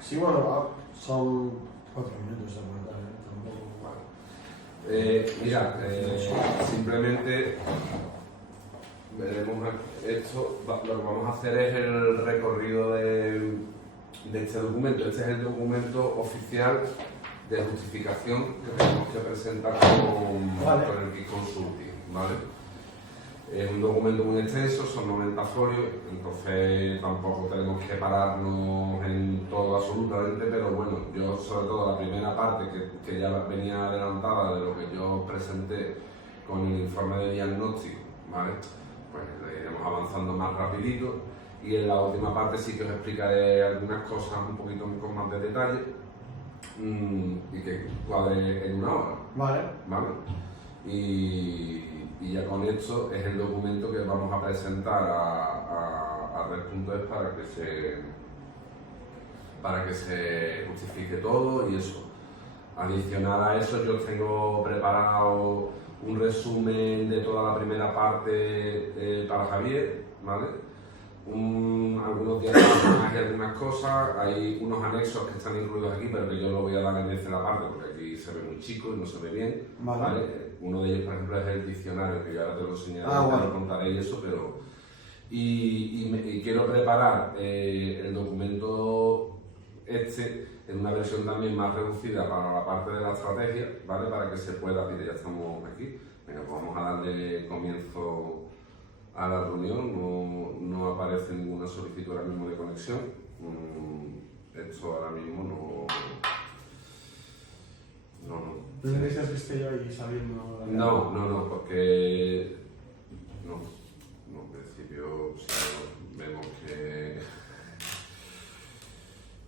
Sí, bueno, son 4 minutos de comentar, Simplemente veremos esto. Lo que vamos a hacer es el recorrido de este documento. Este es el documento oficial de justificación que tenemos que presentar con el KIC Consulting, ¿vale? Es un documento muy extenso, son 90 folios, entonces tampoco tenemos que pararnos en todo absolutamente, pero bueno, yo sobre todo la primera parte que ya venía adelantada de lo que yo presenté con el informe de diagnóstico, ¿vale? Pues le iremos avanzando más rapidito y en la última parte sí que os explicaré algunas cosas un poquito con más de detalle y que cuadre en una hora. Vale. Y ya con esto es el documento que vamos a presentar a Red.es para que se justifique todo y eso. Adicional a eso, yo tengo preparado un resumen de toda la primera parte para Javier, ¿vale? Algunos diagramas y algunas cosas, hay unos anexos que están incluidos aquí, pero que yo lo voy a dar en tercera parte porque aquí se ve muy chico y no se ve bien, ¿vale? Uno de ellos, por ejemplo, es el diccionario, que yo ahora te lo enseñaré, te lo contaré y eso, pero... Y quiero preparar el documento en una versión también más reducida para la parte de la estrategia, ¿vale? Para que se pueda... Mire, ya estamos aquí. Venga, pues vamos a darle comienzo a la reunión. No aparece ninguna solicitud ahora mismo de conexión. Esto ahora mismo no. ¿No necesitas que esté yo ahí saliendo? No, porque no, en principio si vemos que,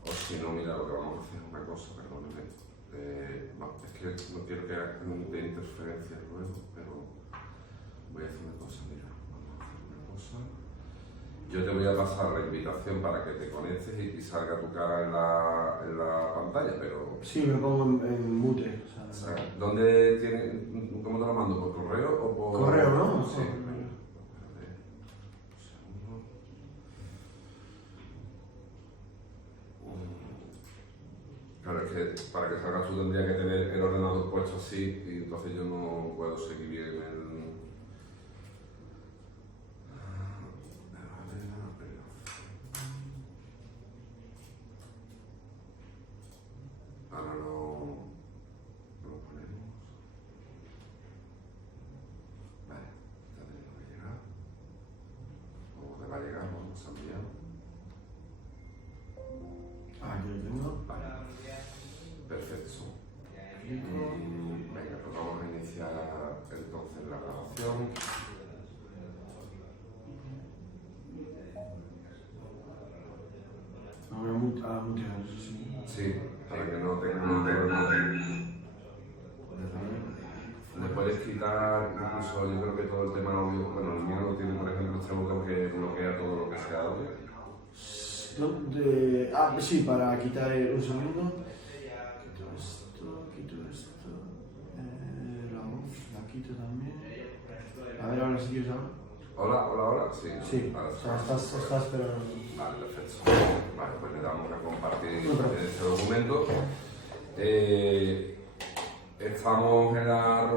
o si no, mira, lo que vamos a hacer es una cosa, perdóneme, es que no quiero que haga de interferencia luego, pero voy a hacer una cosa, mira, vamos a hacer una cosa. Yo te voy a pasar la invitación para que te conectes y salga tu cara en la pantalla, pero... Sí, me pongo en mute. O sea, ¿dónde tiene, cómo te lo mando? ¿Por correo o por...? Correo, ¿no? Sí. Claro, es que para que salgas tú tendría que tener el ordenador puesto así y entonces yo no puedo seguir bien el... Ahora lo ponemos. Vale, ya tenemos que llegar. O te va a llegar, vamos a enviar. Aquí lo tengo. Vale. Perfecto. Venga, pues vamos a iniciar entonces la grabación. Voy a mutear, sí. Sí, para que no tenga le puedes quitar, incluso yo creo que todo el tema audio, bueno, el mío no tiene, por ejemplo, este botón que bloquea todo lo que sea audio. Sí, para quitar un segundo. Quito esto. La voz la quito también. A ver, ahora sí quieres hablar. Hola, sí. Sí, vale, estás pero... Vale, perfecto. Vale, pues le damos a compartir este documento. Estamos en la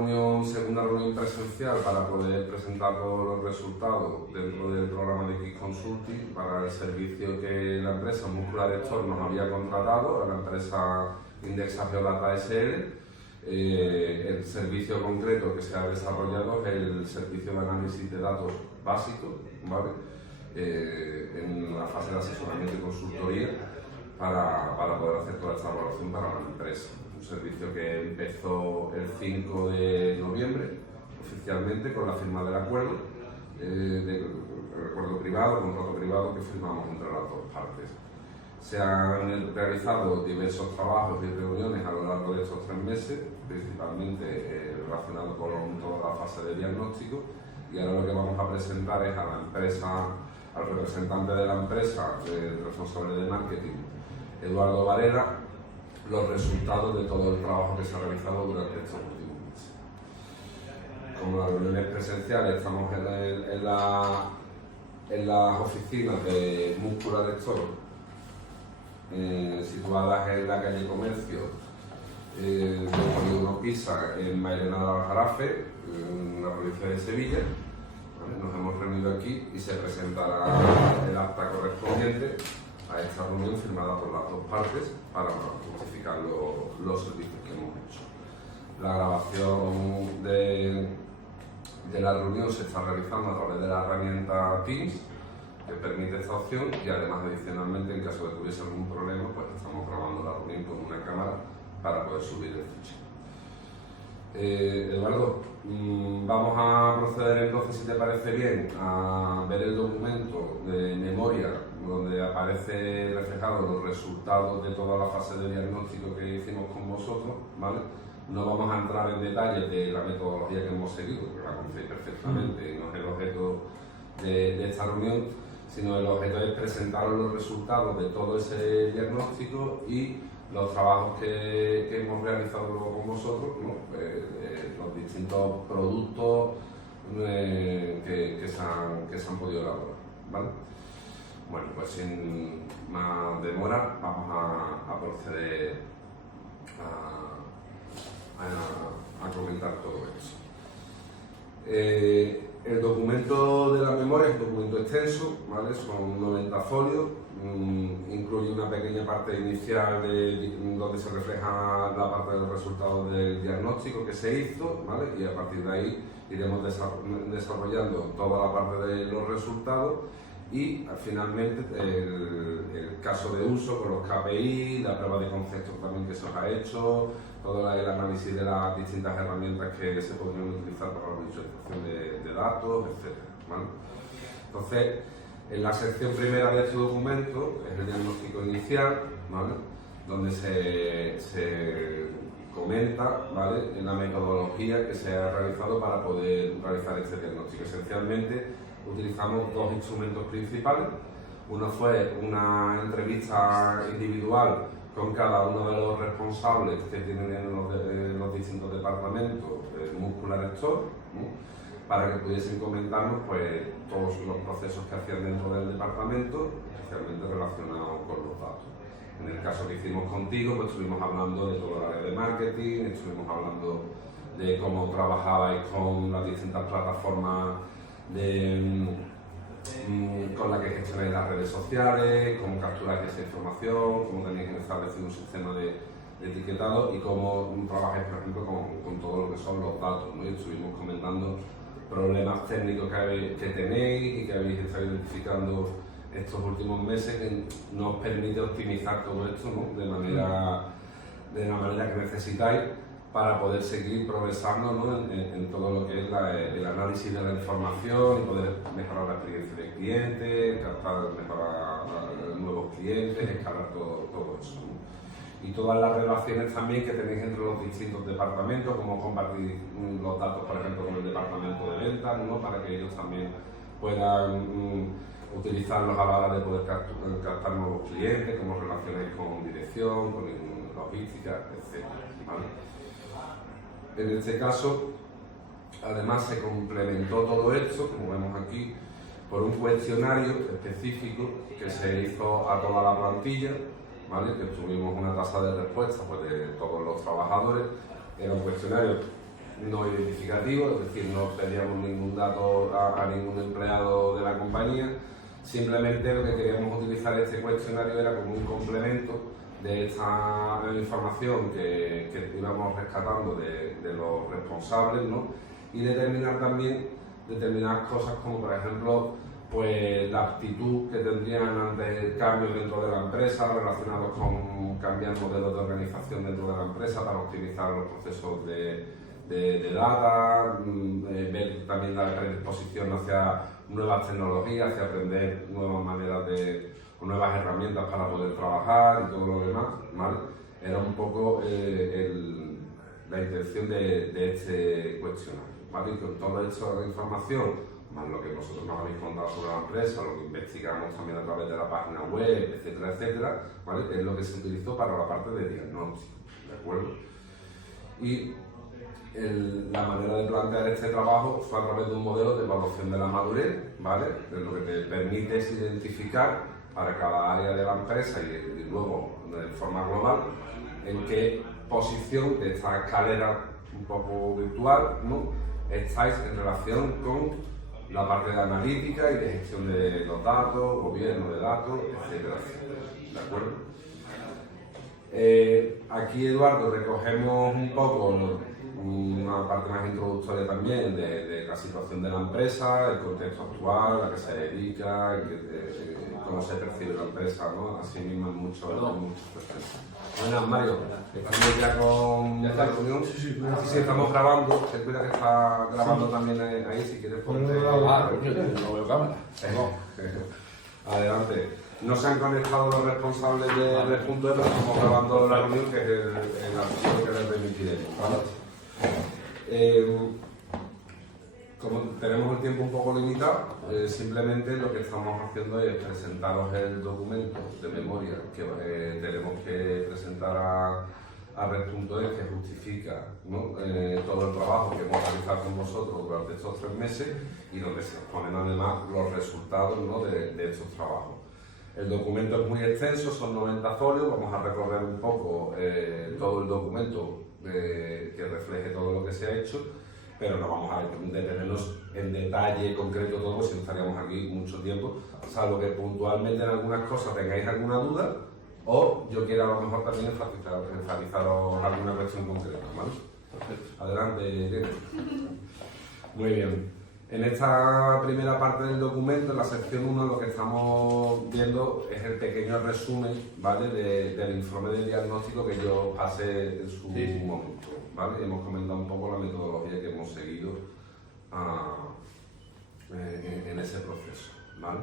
segunda reunión presencial para poder presentar todos los resultados dentro del programa de KIC Consulting para el servicio que la empresa Muscular Store nos había contratado, a la empresa Indexa Geodata SL. El servicio concreto que se ha desarrollado es el servicio de análisis de datos básicos, ¿vale? En la fase de asesoramiento y consultoría para poder hacer toda esta evaluación para la empresa. Un servicio que empezó el 5 de noviembre oficialmente con la firma del acuerdo, contrato privado que firmamos entre las dos partes. Se han realizado diversos trabajos y reuniones a lo largo de estos 3 meses, principalmente relacionados con toda la fase de diagnóstico, y ahora lo que vamos a presentar es a la empresa, al representante de la empresa, el responsable de marketing, Eduardo Varela, los resultados de todo el trabajo que se ha realizado durante estos últimos meses. Como las reuniones presenciales, estamos en las oficinas de Muscular Store situadas en la calle Comercio, del polígono Pisa, en Mairena de Aljarafe, en la provincia de Sevilla. ¿Vale? Nos hemos reunido aquí y se presentará el acta correspondiente a esta reunión firmada por las dos partes para justificar los servicios que hemos hecho. La grabación de la reunión se está realizando a través de la herramienta Teams, que permite esta opción, y además adicionalmente, en caso de que hubiese algún problema, pues estamos grabando la reunión con una cámara para poder subir el fichero. Eduardo, vamos a proceder entonces, si te parece bien, a ver el documento de memoria donde aparece reflejados los resultados de toda la fase de diagnóstico que hicimos con vosotros, ¿vale? No vamos a entrar en detalles de la metodología que hemos seguido, porque la conocéis perfectamente y no es el objeto de esta reunión, sino el objeto es presentaros los resultados de todo ese diagnóstico y los trabajos que hemos realizado luego con vosotros, ¿no? Los distintos productos que se han podido elaborar, ¿vale? Bueno, pues sin más demora vamos a proceder a comentar todo eso. El documento de la memoria es un documento extenso, ¿vale? Son 90 folios, incluye una pequeña parte inicial donde se refleja la parte de los resultados del diagnóstico que se hizo, ¿vale? Y a partir de ahí iremos desarrollando toda la parte de los resultados y finalmente el caso de uso con los KPI, la prueba de conceptos también que se os ha hecho, todo el análisis de las distintas herramientas que se podrían utilizar para la visualización de datos, etc. ¿Vale? Entonces, en la sección primera de este documento es el diagnóstico inicial, ¿vale? Donde se comenta, ¿vale?, en la metodología que se ha realizado para poder realizar este diagnóstico. Esencialmente utilizamos dos instrumentos principales. Uno fue una entrevista individual con cada uno de los responsables que tienen en los distintos departamentos Muscular Store, ¿no?, para que pudiesen comentarnos pues, todos los procesos que hacían dentro del departamento, especialmente relacionados con los datos. En el caso que hicimos contigo, pues estuvimos hablando de todo el área de marketing, estuvimos hablando de cómo trabajabais con las distintas plataformas con las que gestionáis las redes sociales, cómo capturáis esa información, cómo tenéis establecido un sistema de etiquetado y cómo trabajáis, por ejemplo, con todo lo que son los datos, ¿no? Y estuvimos comentando problemas técnicos que tenéis y que habéis estado identificando estos últimos meses que nos permite optimizar todo esto, ¿no?, de la manera que necesitáis para poder seguir progresando, ¿no?, en todo lo que es el análisis de la información y poder mejorar la experiencia del cliente, mejorar nuevos clientes, escalar todo eso, ¿no? Y todas las relaciones también que tenéis entre los distintos departamentos, como compartir los datos, por ejemplo, con el departamento de ventas, ¿no?, para que ellos también puedan utilizarlos a la hora de poder captar nuevos clientes, cómo relacionáis con dirección, con logística, etc. ¿Vale? En este caso, además se complementó todo esto, como vemos aquí, por un cuestionario específico que se hizo a toda la plantilla, ¿vale?, que tuvimos una tasa de respuesta pues, de todos los trabajadores. Era un cuestionario no identificativo, es decir, no pedíamos ningún dato a ningún empleado de la compañía, simplemente lo que queríamos utilizar este cuestionario era como un complemento de esta información que íbamos rescatando de los responsables, ¿no?, y determinar también determinadas cosas como, por ejemplo, pues la actitud que tendrían ante cambios dentro de la empresa relacionados con cambiar modelos de organización dentro de la empresa para optimizar los procesos de data, ver también la predisposición hacia nuevas tecnologías, hacia aprender nuevas maneras o nuevas herramientas para poder trabajar y todo lo demás, ¿vale? Era un poco la intención de este cuestionario, ¿vale? Y con toda esta información, más lo que vosotros nos habéis contado sobre la empresa, lo que investigamos también a través de la página web, etcétera, etcétera, ¿vale?, es lo que se utilizó para la parte de diagnóstico, ¿de acuerdo? Y la manera de plantear este trabajo fue a través de un modelo de evaluación de la madurez, ¿vale?, que lo que te permite es identificar para cada área de la empresa y luego de forma global en qué posición de esta escalera un poco virtual, ¿no?, estáis en relación con la parte de analítica y de gestión de los datos, gobierno de datos, etcétera, etcétera. ¿De acuerdo? Aquí, Eduardo, recogemos un poco una parte más introductoria también de la situación de la empresa, el contexto actual, a qué se dedica, cómo se percibe la empresa, ¿no? Así mismo en muchos aspectos. Buenas, Mario. Estamos ya con la reunión. Sí, estamos grabando. Ten cuidado que está grabando también ahí, si quieres ponerte. No veo cámara. Adelante. No se han conectado los responsables del punto, pero estamos grabando la reunión, que es el archivo que les remitiremos, ¿vale? Como tenemos el tiempo un poco limitado, simplemente lo que estamos haciendo es presentaros el documento de memoria que tenemos que presentar a Red.es, que justifica, ¿no?, todo el trabajo que hemos realizado con vosotros durante estos 3 meses y donde se exponen además los resultados, ¿no?, de estos trabajos. El documento es muy extenso, son 90 folios, vamos a recorrer un poco todo el documento que refleje todo lo que se ha hecho, pero no vamos a detenernos en detalle concreto todo, si no estaríamos aquí mucho tiempo, salvo que puntualmente en algunas cosas tengáis alguna duda o yo quiera a lo mejor también enfatizaros alguna cuestión concreta, ¿vale? Perfecto. Adelante, Irene. Muy bien. En esta primera parte del documento, en la sección 1, lo que estamos viendo es el pequeño resumen, ¿vale?, del informe de diagnóstico que yo pasé en su momento, ¿vale? Hemos comentado un poco la metodología que hemos seguido en ese proceso, ¿vale?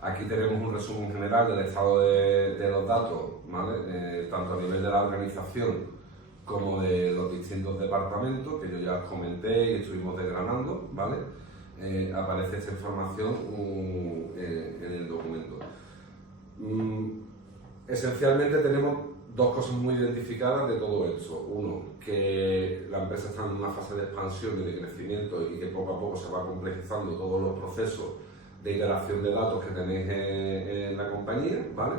Aquí tenemos un resumen general del estado de los datos, ¿vale? Tanto a nivel de la organización como de los distintos departamentos, que yo ya os comenté y estuvimos desgranando, ¿vale? Aparece esta información en el documento. Esencialmente tenemos 2 cosas muy identificadas de todo esto. Uno, que la empresa está en una fase de expansión y de crecimiento y que poco a poco se va complejizando todos los procesos de iteración de datos que tenéis en la compañía, ¿vale?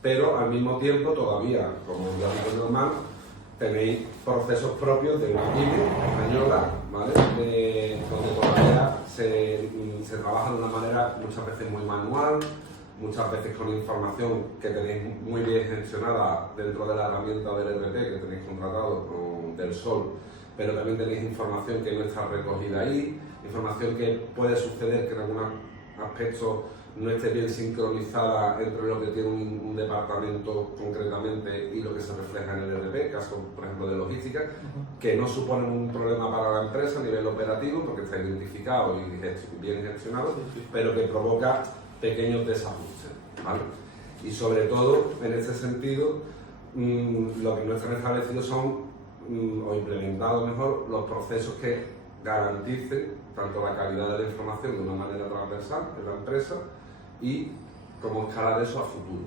Pero al mismo tiempo todavía, como ya digo normal, tenéis procesos propios de una pyme española, ¿vale? Donde todavía se trabaja de una manera muchas veces muy manual, muchas veces con información que tenéis muy bien gestionada dentro de la herramienta del ERP que tenéis contratado del Sol, pero también tenéis información que no está recogida ahí, información que puede suceder que en algunos aspectos no esté bien sincronizada entre lo que tiene un departamento concretamente y lo que se refleja en el ERP, caso por ejemplo de logística, que no suponen un problema para la empresa a nivel operativo porque está identificado y bien gestionado, pero que provoca pequeños desajustes, ¿vale? Y sobre todo, en este sentido, lo que no están establecidos son, o implementados mejor, los procesos que garanticen tanto la calidad de la información de una manera transversal en la empresa y cómo escalar eso a futuro.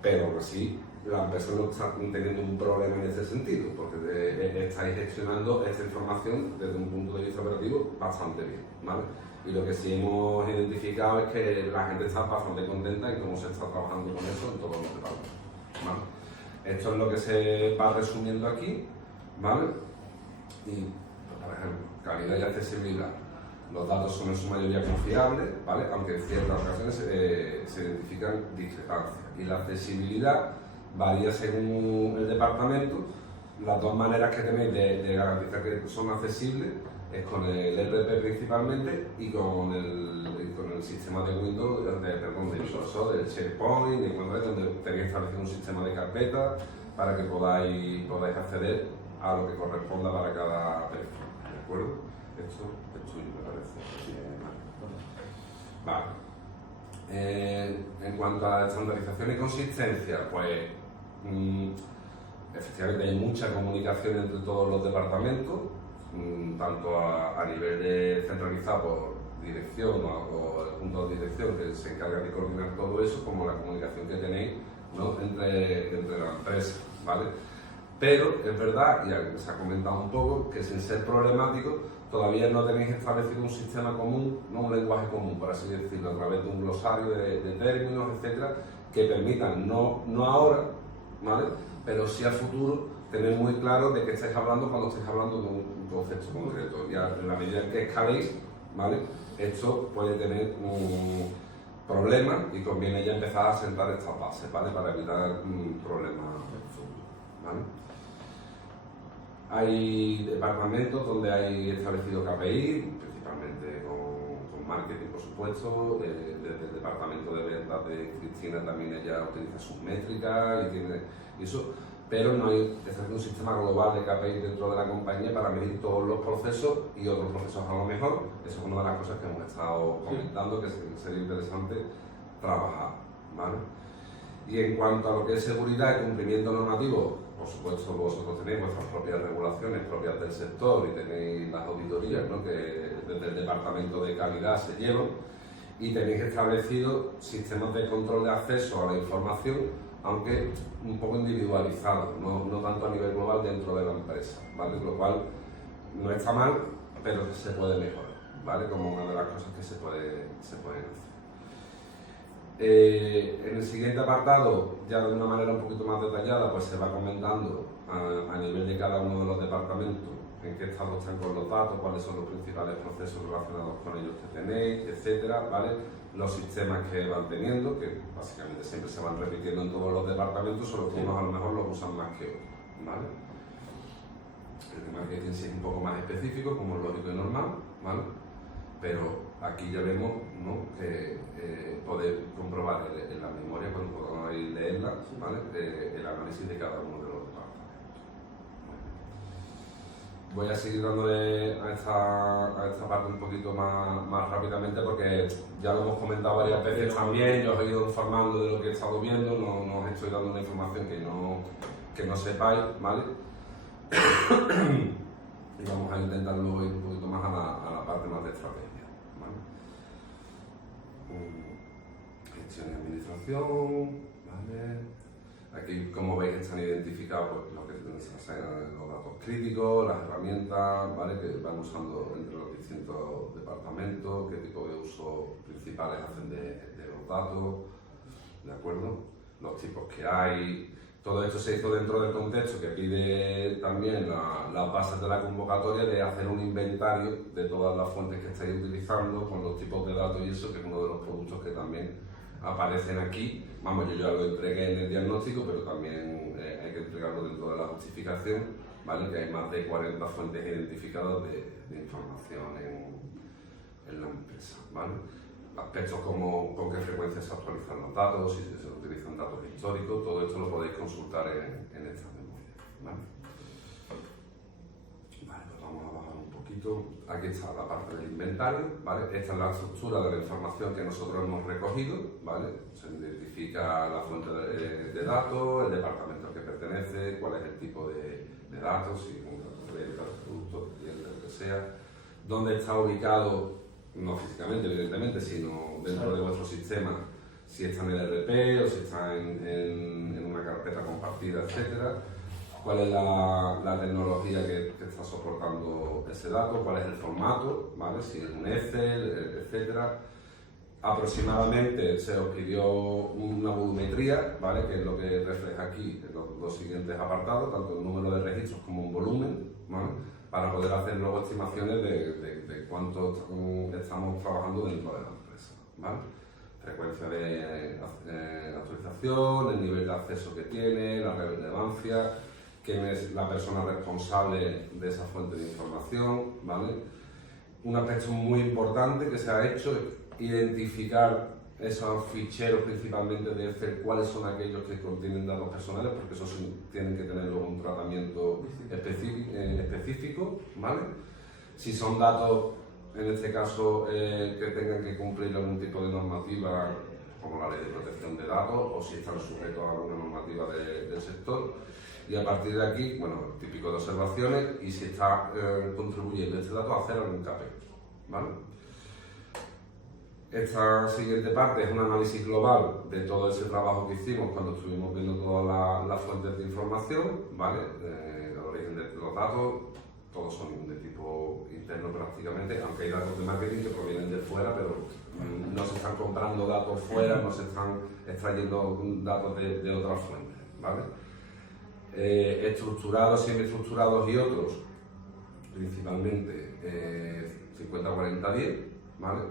Pero aún así, la empresa no está teniendo un problema en ese sentido, porque estáis gestionando esta información desde un punto de vista operativo bastante bien, ¿vale? Y lo que sí hemos identificado es que la gente está bastante contenta en cómo se está trabajando con eso en todos los departamentos, ¿vale? Esto es lo que se va resumiendo aquí, ¿vale? Y, por ejemplo, calidad y accesibilidad. Los datos son en su mayoría confiables, ¿vale? Aunque en ciertas ocasiones se identifican discrepancias. Y la accesibilidad varía según el departamento. Las 2 maneras que tenéis de garantizar que son accesibles es con el ERP principalmente y con el sistema de Windows, de Microsoft, del SharePoint, y donde tenéis establecido un sistema de carpetas para que podáis acceder a lo que corresponda para cada teléfono. ¿De acuerdo? Esto es tuyo, me parece. Vale. En cuanto a estandarización y consistencia, pues efectivamente hay mucha comunicación entre todos los departamentos, tanto a nivel de centralizado por dirección o el punto de dirección que se encarga de coordinar todo eso, como la comunicación que tenéis, ¿no?, entre la empresa, ¿vale? Pero es verdad, y se ha comentado un poco, que sin ser problemático, todavía no tenéis establecido un sistema común, no un lenguaje común, por así decirlo, a través de un glosario de términos, etcétera, que permitan, no ahora, ¿vale?, pero sí a futuro, tener muy claro de qué estáis hablando cuando estáis hablando de un concepto concreto. Y en la medida en que escaléis, ¿vale?, esto puede tener un problema y conviene ya empezar a sentar estas bases, ¿vale?, para evitar problemas futuros, ¿vale? Hay departamentos donde hay establecido KPI, principalmente con marketing, por supuesto. Desde el departamento de ventas de Cristina también ella utiliza sus métricas y tiene eso, pero no hay un sistema global de KPI dentro de la compañía para medir todos los procesos y otros procesos a lo mejor. Eso es una de las cosas que hemos estado comentando que sería interesante trabajar, ¿vale? Y en cuanto a lo que es seguridad y cumplimiento normativo, por supuesto vosotros tenéis vuestras propias regulaciones propias del sector y tenéis las auditorías, ¿no?, que desde el departamento de calidad se llevan, y tenéis establecido sistemas de control de acceso a la información, aunque un poco individualizados, no tanto a nivel global dentro de la empresa, ¿vale? Lo cual no está mal, pero se puede mejorar, ¿vale?, como una de las cosas que se pueden hacer. En el siguiente apartado, ya de una manera un poquito más detallada, pues se va comentando a nivel de cada uno de los departamentos en qué estado están con los datos, cuáles son los principales procesos relacionados con ellos que tenéis, etcétera, ¿vale? Los sistemas que van teniendo, que básicamente siempre se van repitiendo en todos los departamentos, solo que unos a lo mejor los usan más que otros, ¿vale? El de marketing sí es un poco más específico, como es lógico y normal, ¿vale? Pero aquí ya vemos, ¿no?, que poder comprobar en la memoria, cuando podáis leerla, ¿vale?, el análisis de cada uno de los departamentos. Voy a seguir dándole a esta parte un poquito más rápidamente porque ya lo hemos comentado varias veces también. Yo os he ido informando de lo que he estado viendo, no os estoy dando una información que no sepáis, ¿vale? Y vamos a intentar luego ir un poquito más a la parte más de estrategia, ¿vale? Gestión y administración, ¿vale? Aquí, como veis, están identificados pues, lo que son los datos críticos, las herramientas, ¿vale?, que van usando entre los distintos departamentos, qué tipo de usos principales hacen de los datos, ¿de acuerdo? Los tipos que hay. Todo esto se hizo dentro del contexto que pide también las bases de la convocatoria de hacer un inventario de todas las fuentes que estáis utilizando con los tipos de datos y eso, que es uno de los productos que también aparecen aquí. Vamos, yo ya lo entregué en el diagnóstico, pero también hay que entregarlo dentro de la justificación, ¿vale?, que hay más de 40 fuentes identificadas de información en la empresa, ¿vale? Aspectos como con qué frecuencia se actualizan los datos, si se utilizan datos históricos, todo esto lo podéis consultar en esta memoria, ¿vale? Vale, pues vamos a bajar un poquito. Aquí está la parte del inventario, ¿vale? Esta es la estructura de la información que nosotros hemos recogido, ¿vale? Se identifica la fuente de datos, el departamento al que pertenece, cuál es el tipo de datos, si es un dato de producto, lo que sea, dónde está ubicado, no físicamente, evidentemente, sino dentro de vuestro sistema, si está en el ERP o si está en una carpeta compartida, etcétera. Cuál es la tecnología que está soportando ese dato, cuál es el formato, ¿vale?, si es un Excel, etcétera. Aproximadamente se os pidió una volumetría, ¿vale?, que es lo que refleja aquí en los siguientes apartados, tanto el número de registros como un volumen, ¿vale?, para poder hacer luego estimaciones de cuánto estamos trabajando dentro de la empresa, ¿vale? Frecuencia de actualización, el nivel de acceso que tiene, la relevancia, quién es la persona responsable de esa fuente de información, ¿vale? Un aspecto muy importante que se ha hecho es identificar esos ficheros principalmente de Excel, cuáles son aquellos que contienen datos personales, porque esos tienen que tener luego un tratamiento específico, ¿vale? Si son datos, en este caso, que tengan que cumplir algún tipo de normativa, como la ley de protección de datos, o si están sujetos a alguna normativa del sector. Y a partir de aquí, bueno, típico de observaciones, y si está contribuyendo este dato a hacer algún KPI, ¿vale? Esta siguiente parte es un análisis global de todo ese trabajo que hicimos cuando estuvimos viendo todas las fuentes de información, ¿vale? El origen de los datos, todos son de tipo interno prácticamente, aunque hay datos de marketing que provienen de fuera, pero no se están comprando datos fuera, no se están extrayendo datos de otras fuentes, ¿vale? Estructurados, semiestructurados y otros, principalmente 50-40-10, ¿vale?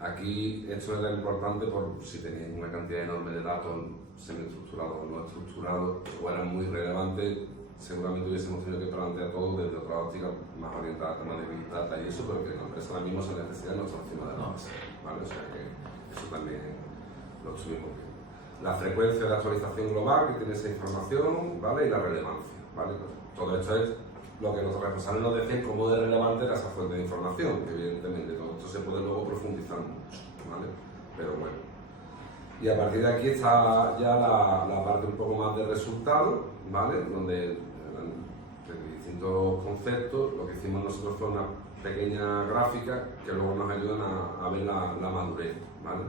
Aquí esto era importante por si teníais una cantidad enorme de datos semiestructurados o no estructurados o eran muy relevantes, seguramente hubiésemos tenido que plantear todo desde otra óptica más orientada al tema de Big Data y eso, pero que la empresa ahora mismo se necesita no está encima de la mesa, ¿vale? O sea que eso también lo estuvimos viendo. La frecuencia de actualización global que tiene esa información, ¿vale? Y la relevancia, ¿vale? Pues todo esto es lo que nuestros responsables nos decían cómo de relevante era esa fuente de información, que evidentemente todo esto se puede luego profundizar mucho, ¿vale? Pero bueno. Y a partir de aquí está ya la parte un poco más de resultados, ¿vale? Donde de distintos conceptos, lo que hicimos nosotros fue una pequeña gráfica que luego nos ayudan a ver la madurez, ¿vale?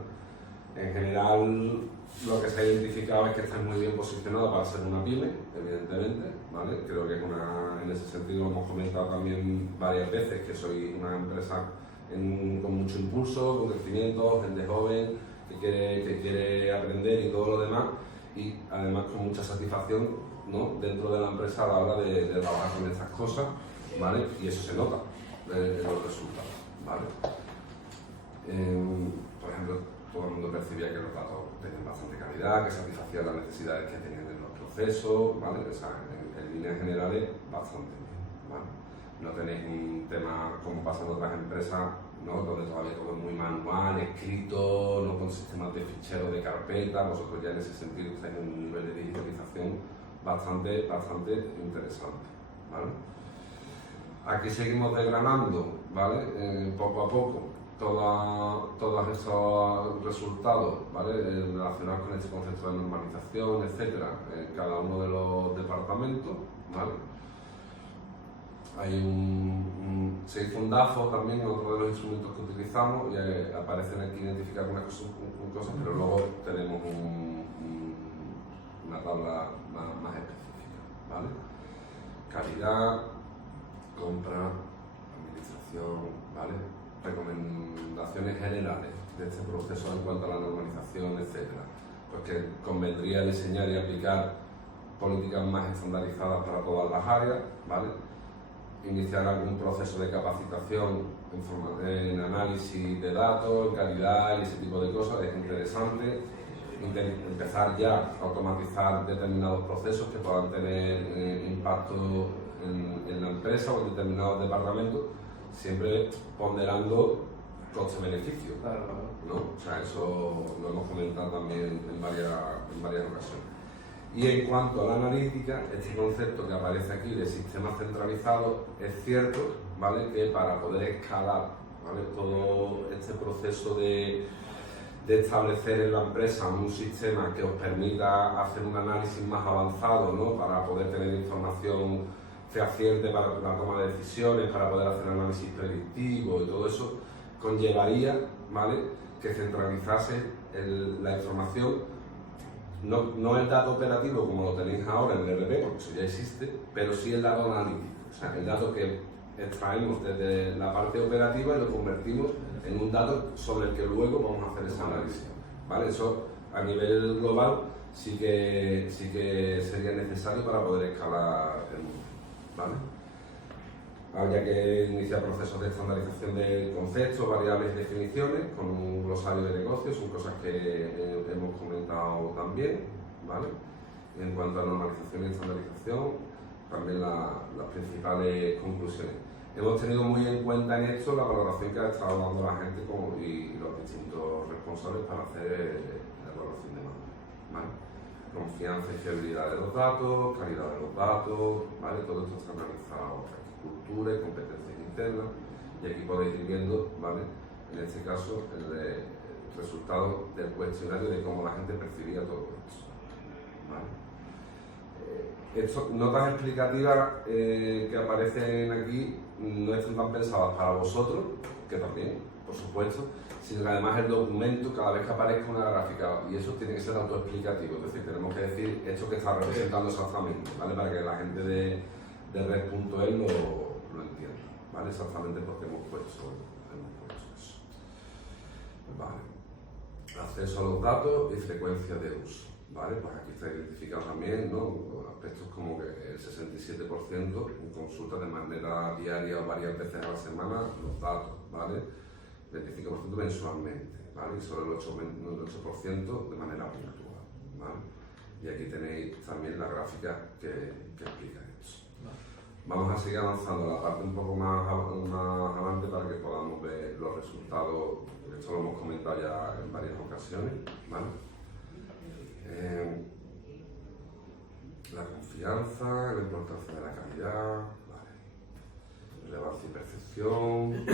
En general, lo que se ha identificado es que está muy bien posicionado para ser una pyme, evidentemente, ¿vale? Creo que es en ese sentido lo hemos comentado también varias veces, que soy una empresa con mucho impulso, con crecimiento, gente joven, que quiere aprender y todo lo demás, y además con mucha satisfacción, ¿no? Dentro de la empresa a la hora de trabajar con estas cosas, ¿vale? Y eso se nota en los resultados, ¿vale? Por ejemplo, todo el mundo percibía que los datos tenían bastante calidad, que satisfacían las necesidades que tenían en los procesos, ¿vale? O sea, en líneas generales, bastante bien, ¿vale? No tenéis un tema como pasa en otras empresas, ¿no? Donde todavía todo es muy manual, escrito, no con sistemas de fichero de carpeta. Vosotros ya en ese sentido estáis en un nivel de digitalización bastante interesante, ¿vale? Aquí seguimos desgranando, ¿vale? Poco a poco todos esos resultados, ¿vale? Relacionados con este concepto de normalización, etcétera, en cada uno de los departamentos, ¿vale? Se hizo un DAFO también, otro de los instrumentos que utilizamos, y aparecen aquí identificar unas cosas, pero luego tenemos una tabla más específica, ¿vale? Calidad, compra, administración, ¿vale? Recomendaciones generales de este proceso en cuanto a la normalización, etcétera. Pues que convendría diseñar y aplicar políticas más estandarizadas para todas las áreas, ¿vale? Iniciar algún proceso de capacitación en análisis de datos, en calidad y ese tipo de cosas, es interesante. Empezar ya a automatizar determinados procesos que puedan tener impacto en la empresa o en determinados departamentos, siempre ponderando coste-beneficio, ¿no? O sea, eso lo hemos comentado también en varias ocasiones. Y en cuanto a la analítica, este concepto que aparece aquí de sistemas centralizados, es cierto, ¿vale? Que para poder escalar, ¿vale? Todo este proceso de establecer en la empresa un sistema que os permita hacer un análisis más avanzado, ¿no? Para poder tener información fehaciente para la toma de decisiones, para poder hacer análisis predictivo y todo eso, conllevaría, ¿vale? Que centralizase la información. No el dato operativo como lo tenéis ahora en el ERP, porque eso ya existe, pero sí el dato analítico, o sea, el dato que extraemos desde la parte operativa y lo convertimos en un dato sobre el que luego vamos a hacer ese análisis, ¿vale? Eso a nivel global sí que sería necesario para poder escalar el mundo, ¿vale? Habría que iniciar procesos de estandarización de conceptos, variables y definiciones con un glosario de negocios, son cosas que hemos comentado también, ¿vale? En cuanto a normalización y estandarización, también las principales conclusiones. Hemos tenido muy en cuenta en esto la valoración que ha estado dando la gente y los distintos responsables para hacer la evaluación de mando, ¿vale? Confianza y fiabilidad de los datos, calidad de los datos, ¿vale? Todo esto está analizado. Cultura y competencias internas, y aquí podéis ir viendo, ¿vale? En este caso, el resultado del cuestionario de cómo la gente percibía todo esto, ¿vale? Notas explicativas que aparecen aquí no están tan pensadas para vosotros, que también por supuesto, sino que además el documento, cada vez que aparezca una gráfica, y eso tiene que ser autoexplicativo, es decir, tenemos que decir esto que está representando exactamente, ¿vale? Para que la gente de red.es lo entienda, ¿vale? Exactamente porque hemos puesto eso. Vale. Acceso a los datos y frecuencia de uso, ¿vale? Pues aquí está identificado también, ¿no? Aspectos como que el 67% consulta de manera diaria o varias veces a la semana los datos, ¿vale? 25% mensualmente, ¿vale? Y solo el 8% de manera puntual, ¿vale? Y aquí tenéis también la gráfica que explica eso. Vamos a seguir avanzando a la parte un poco más adelante para que podamos ver los resultados. Esto lo hemos comentado ya en varias ocasiones, ¿vale? La confianza, la importancia de la calidad, ¿vale? Relevancia y percepción.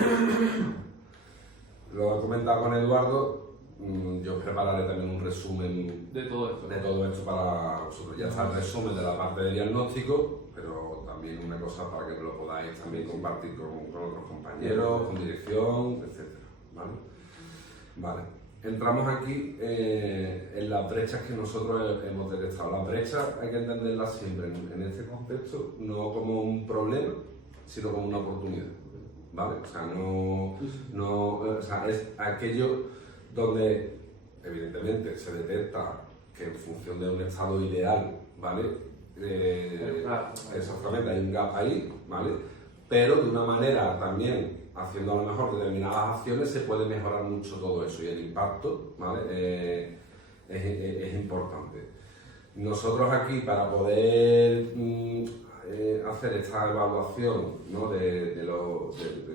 Lo he comentado con Eduardo, yo prepararé también un resumen De todo esto. para vosotros. Ya está el resumen de la parte de diagnóstico, pero también una cosa para que lo podáis también compartir con otros compañeros, con dirección, etc. ¿Vale? Vale. Entramos aquí en las brechas que nosotros hemos detectado. Las brechas hay que entenderlas siempre en este contexto, no como un problema, sino como una oportunidad. ¿Vale? O sea, es aquello donde evidentemente se detecta que en función de un estado ideal, ¿vale? Exactamente, hay un gap ahí, ¿vale? Pero de una manera también, haciendo a lo mejor determinadas acciones, se puede mejorar mucho todo eso y el impacto, ¿vale? Es importante. Nosotros aquí, para poder hacer esta evaluación, ¿no? de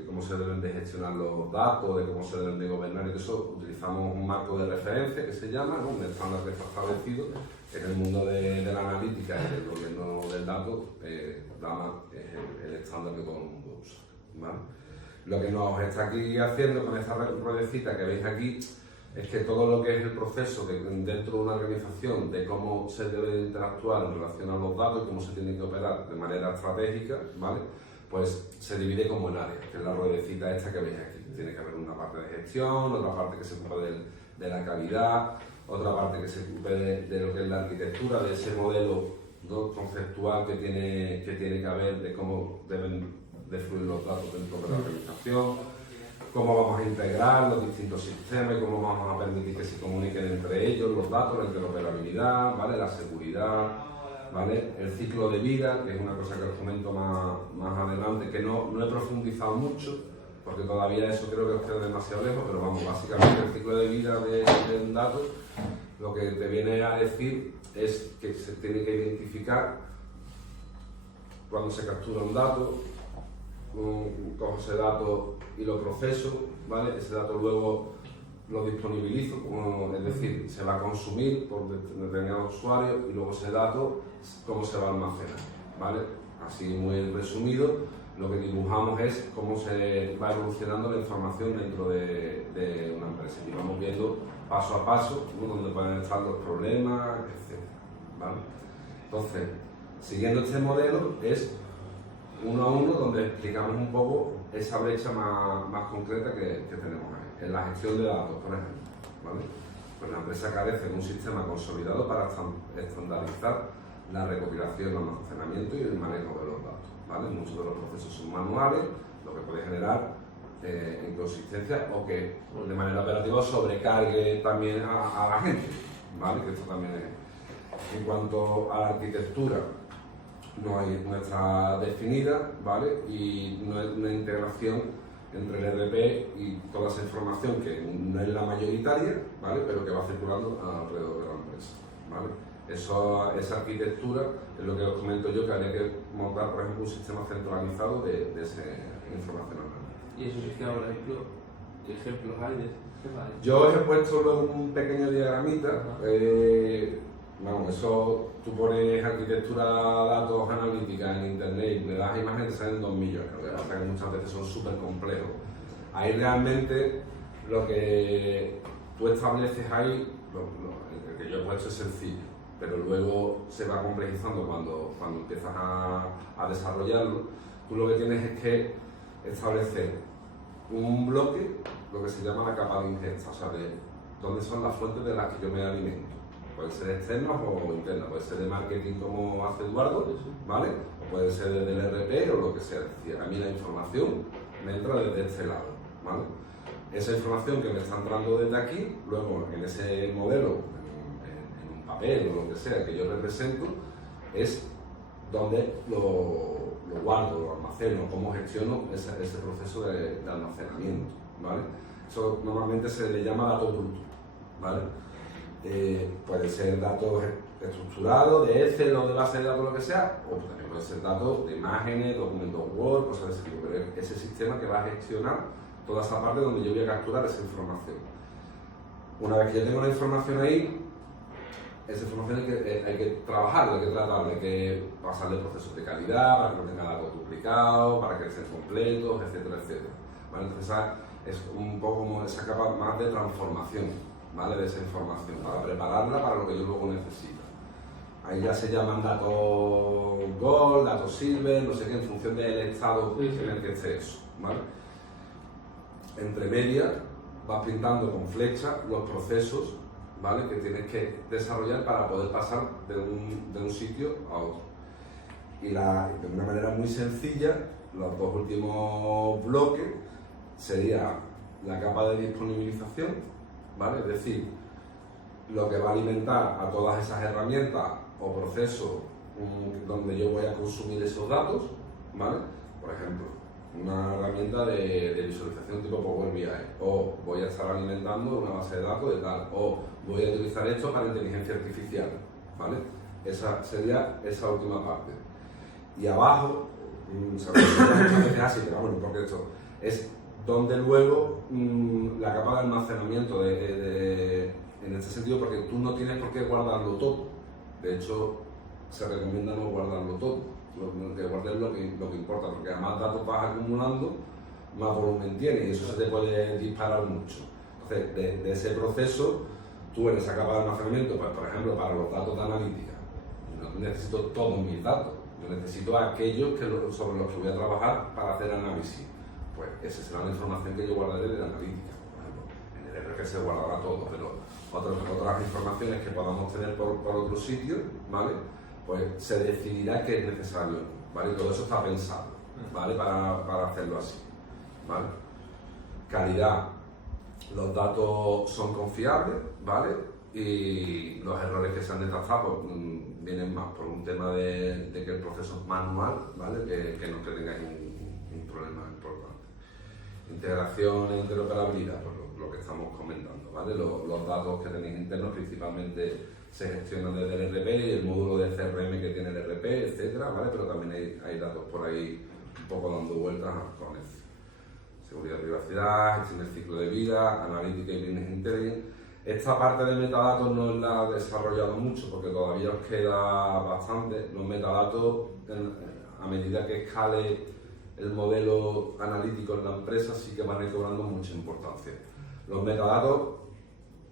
cómo se deben de gestionar los datos, de cómo se deben de gobernar y eso, utilizamos un marco de referencia que se llama, ¿no? Un estándar que está establecido en el mundo de la analítica y del gobierno del dato. DAMA es el estándar que todo el mundo usa, ¿vale? Lo que nos está aquí haciendo con esta ruedecita que veis aquí es que todo lo que es el proceso dentro de una organización de cómo se debe interactuar en relación a los datos y cómo se tiene que operar de manera estratégica, ¿vale? Pues se divide como en áreas, que es la ruedecita esta que veis aquí. Tiene que haber una parte de gestión, otra parte que se ocupe de la calidad, otra parte que se ocupe de lo que es la arquitectura, de ese modelo, ¿no? Conceptual que tiene que haber de cómo deben de fluir los datos dentro de la organización, cómo vamos a integrar los distintos sistemas y cómo vamos a permitir que se comuniquen entre ellos los datos, la interoperabilidad, ¿vale? La seguridad, ¿vale? El ciclo de vida, que es una cosa que os comento más adelante, que no he profundizado mucho, porque todavía eso creo que os queda demasiado lejos, pero vamos, básicamente el ciclo de vida de un dato, lo que te viene a decir es que se tiene que identificar cuando se captura un dato, cojo ese dato y lo proceso, ¿vale? Ese dato luego lo disponibilizo, es decir, se va a consumir por determinados usuarios y luego ese dato, cómo se va a almacenar, ¿vale? Así muy resumido, lo que dibujamos es cómo se va evolucionando la información dentro de una empresa y vamos viendo paso a paso, ¿no? Dónde pueden estar los problemas, etc. ¿Vale? Entonces, siguiendo este modelo es uno a uno donde explicamos un poco esa brecha más concreta que tenemos ahí. En la gestión de datos, por ejemplo, ¿vale? Pues la empresa carece de un sistema consolidado para estandarizar la recopilación, el almacenamiento y el manejo de los datos, ¿vale? Muchos de los procesos son manuales, lo que puede generar inconsistencia o que de manera operativa sobrecargue también a la gente, ¿vale? Que esto también es. En cuanto a la arquitectura, no está definida, ¿vale? Y no es una integración entre el ERP y toda esa información que no es la mayoritaria, ¿vale? Pero que va circulando alrededor de la empresa, ¿vale? Esa arquitectura es lo que os comento yo, que habría que montar, por ejemplo, un sistema centralizado de esa información analítica. ¿Y esos sistemas, por ejemplo, qué ejemplos hay de sistemas? Yo os he puesto luego un pequeño diagramita. Vamos, eso, tú pones arquitectura, datos, analítica en internet y le das imágenes, te salen 2 millones. Lo que pasa es que muchas veces son súper complejos. Ahí realmente lo que tú estableces ahí, el que yo he puesto es sencillo, pero luego se va complejizando cuando empiezas a desarrollarlo. Tú lo que tienes es que establecer un bloque lo que se llama la capa de ingesta, o sea, de dónde son las fuentes de las que yo me alimento. Pueden ser externas o internas, puede ser de marketing como hace Eduardo, ¿vale? O puede ser desde el RP o lo que sea. Es decir, a mí la información me entra desde este lado, ¿vale? Esa información que me está entrando desde aquí, luego en ese modelo, en un papel o lo que sea que yo represento, es donde lo guardo, lo almaceno, cómo gestiono ese proceso de almacenamiento, ¿vale? Eso normalmente se le llama dato bruto, ¿vale? Puede ser datos estructurados, de Excel o de base de datos, lo que sea, o también puede ser datos de imágenes, documentos Word, cosas de ese tipo, pero es ese sistema que va a gestionar toda esa parte donde yo voy a capturar esa información. Una vez que yo tengo la información ahí, esa información hay que trabajarla, hay que tratarla, hay que pasarle procesos de calidad para que no tenga datos duplicados, para que estén completos, etcétera, etcétera. ¿Vale? Entonces esa es un poco como esa capa más de transformación, ¿vale? De esa información, para prepararla para lo que yo luego necesito. Ahí ya se llaman datos Gold, datos Silver, no sé qué, en función del estado en el que esté eso, ¿vale? Entre medias vas pintando con flecha los procesos, ¿vale? Que tienes que desarrollar para poder pasar de un sitio a otro. Y de una manera muy sencilla, los dos últimos bloques sería la capa de disponibilización, ¿vale? Es decir, lo que va a alimentar a todas esas herramientas o procesos donde yo voy a consumir esos datos, ¿vale? Por ejemplo, una herramienta de visualización tipo Power BI, o voy a estar alimentando una base de datos de tal, o voy a utilizar esto para inteligencia artificial, ¿vale? Esa sería esa última parte. Y abajo, se puede así, pero bueno, porque esto es donde luego la capa de almacenamiento en este sentido, porque tú no tienes por qué guardarlo todo. De hecho, se recomienda no guardarlo todo, que guardes lo que importa, porque a más datos vas acumulando, más volumen tienes y eso se te puede disparar mucho. Entonces, de ese proceso, tú en esa capa de almacenamiento, pues por ejemplo, para los datos de analítica, no necesito todos mis datos, yo necesito aquellos sobre los que voy a trabajar para hacer análisis. Pues esa será la información que yo guardaré de la analítica. Por ejemplo, en el RP se guardará todo, pero otras informaciones que podamos tener por otro sitio, ¿vale? Pues se decidirá qué es necesario, ¿vale? Y todo eso está pensado, ¿vale? Para hacerlo así, ¿vale? Calidad. Los datos son confiables, ¿vale? Y los errores que se han detectado pues, vienen más por un tema de que el proceso es manual, ¿vale? Que no que tengáis un problema importante. Integración e interoperabilidad, pues lo que estamos comentando, ¿vale? Los datos que tenéis internos principalmente se gestionan desde el RP y el módulo de CRM que tiene el RP, etcétera, ¿vale? Pero también hay datos por ahí un poco dando vueltas con eso. Seguridad y privacidad, gestión del ciclo de vida, analítica y business intelligence. Esta parte de metadatos no la he desarrollado mucho porque todavía os queda bastante. Los metadatos, a medida que escale el modelo analítico en la empresa, sí que van a ir cobrando mucha importancia. Los metadatos,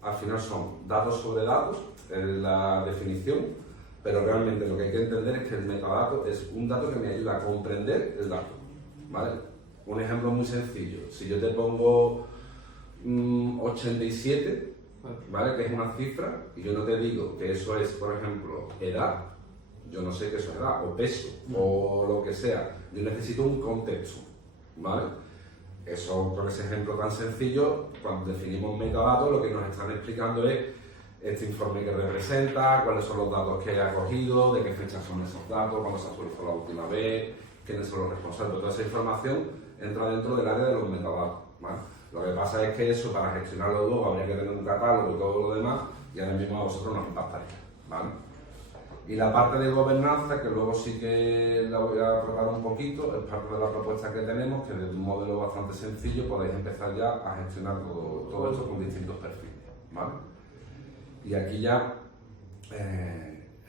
al final, son datos sobre datos, es la definición, pero realmente lo que hay que entender es que el metadato es un dato que me ayuda a comprender el dato, ¿vale? Un ejemplo muy sencillo, si yo te pongo 87, ¿vale? Que es una cifra, y yo no te digo que eso es, por ejemplo, edad, yo no sé qué eso es edad, o peso, o lo que sea, yo necesito un contexto, ¿vale? Eso, con ese ejemplo tan sencillo, cuando definimos metadatos, lo que nos están explicando es este informe que representa, cuáles son los datos que ha cogido, de qué fecha son esos datos, cuándo se actualizó la última vez, quiénes son los responsables. Toda esa información entra dentro del área de los metadatos, ¿vale? Lo que pasa es que eso, para gestionarlo luego, habría que tener un catálogo y todo lo demás, y ahora mismo a vosotros nos impactaría, ¿vale? Y la parte de gobernanza, que luego sí que la voy a tratar un poquito, es parte de la propuesta que tenemos, que desde un modelo bastante sencillo podéis empezar ya a gestionar todo esto con distintos perfiles, ¿vale? Y aquí ya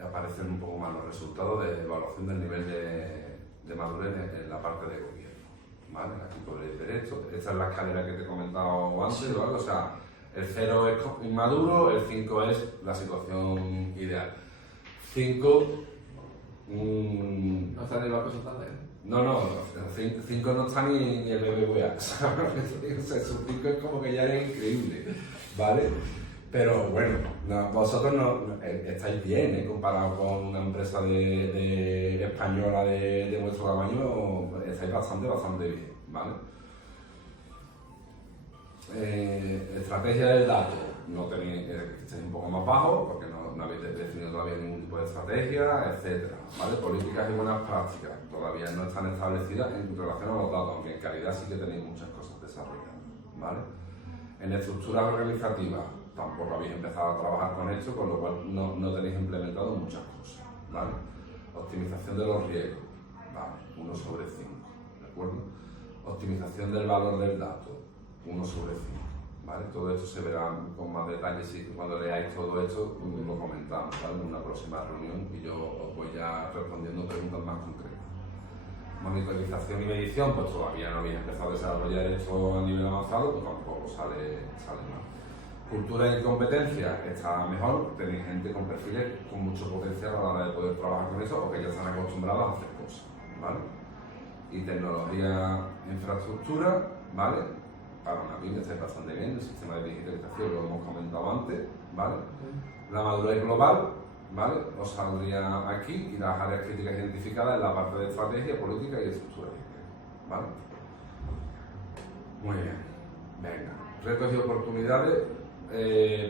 aparecen un poco más los resultados de evaluación del nivel de madurez en la parte de gobierno, ¿vale? Aquí podréis ver esto. Esta es la escalera que te he comentado antes, ¿vale? O sea, el 0 es inmaduro, el 5 es la situación ideal. 5... No está en el barco saltando, ¿eh? No, 5 no está ni el BBVA, ¿sabes? Esos 5 es como que ya es increíble, ¿vale? Pero bueno, vosotros no estáis bien, comparado con una empresa de española de vuestro tamaño, estáis bastante bien, ¿vale? Estrategia del dato, no tenéis, estáis un poco más bajo porque no habéis definido todavía ningún tipo de estrategia, etc. ¿Vale? Políticas y buenas prácticas todavía no están establecidas en relación a los datos, aunque en calidad sí que tenéis muchas cosas desarrolladas, ¿vale? En estructuras organizativas tampoco habéis empezado a trabajar con esto, con lo cual no tenéis implementado muchas cosas, ¿vale? Optimización de los riesgos, ¿vale? 1/5, ¿de acuerdo? Optimización del valor del dato, 1/5, ¿vale? Todo esto se verá con más detalle cuando leáis todo esto, lo comentamos, ¿vale? En una próxima reunión y yo os voy ya respondiendo preguntas más concretas. Monitorización y medición, pues todavía no habéis empezado a desarrollar esto a nivel avanzado, pues tampoco sale mal. Cultura y competencia está mejor, tenéis gente con perfiles con mucho potencial a la hora de poder trabajar con eso o que ya están acostumbrados a hacer cosas, ¿vale? Y tecnología, infraestructura, ¿vale? Para una pyme estáis bastante bien, el sistema de digitalización lo hemos comentado antes, ¿vale? La madurez global, ¿vale? Os saldría aquí y las áreas críticas identificadas en la parte de estrategia, política y estructura, ¿vale? Muy bien, venga. Retos y oportunidades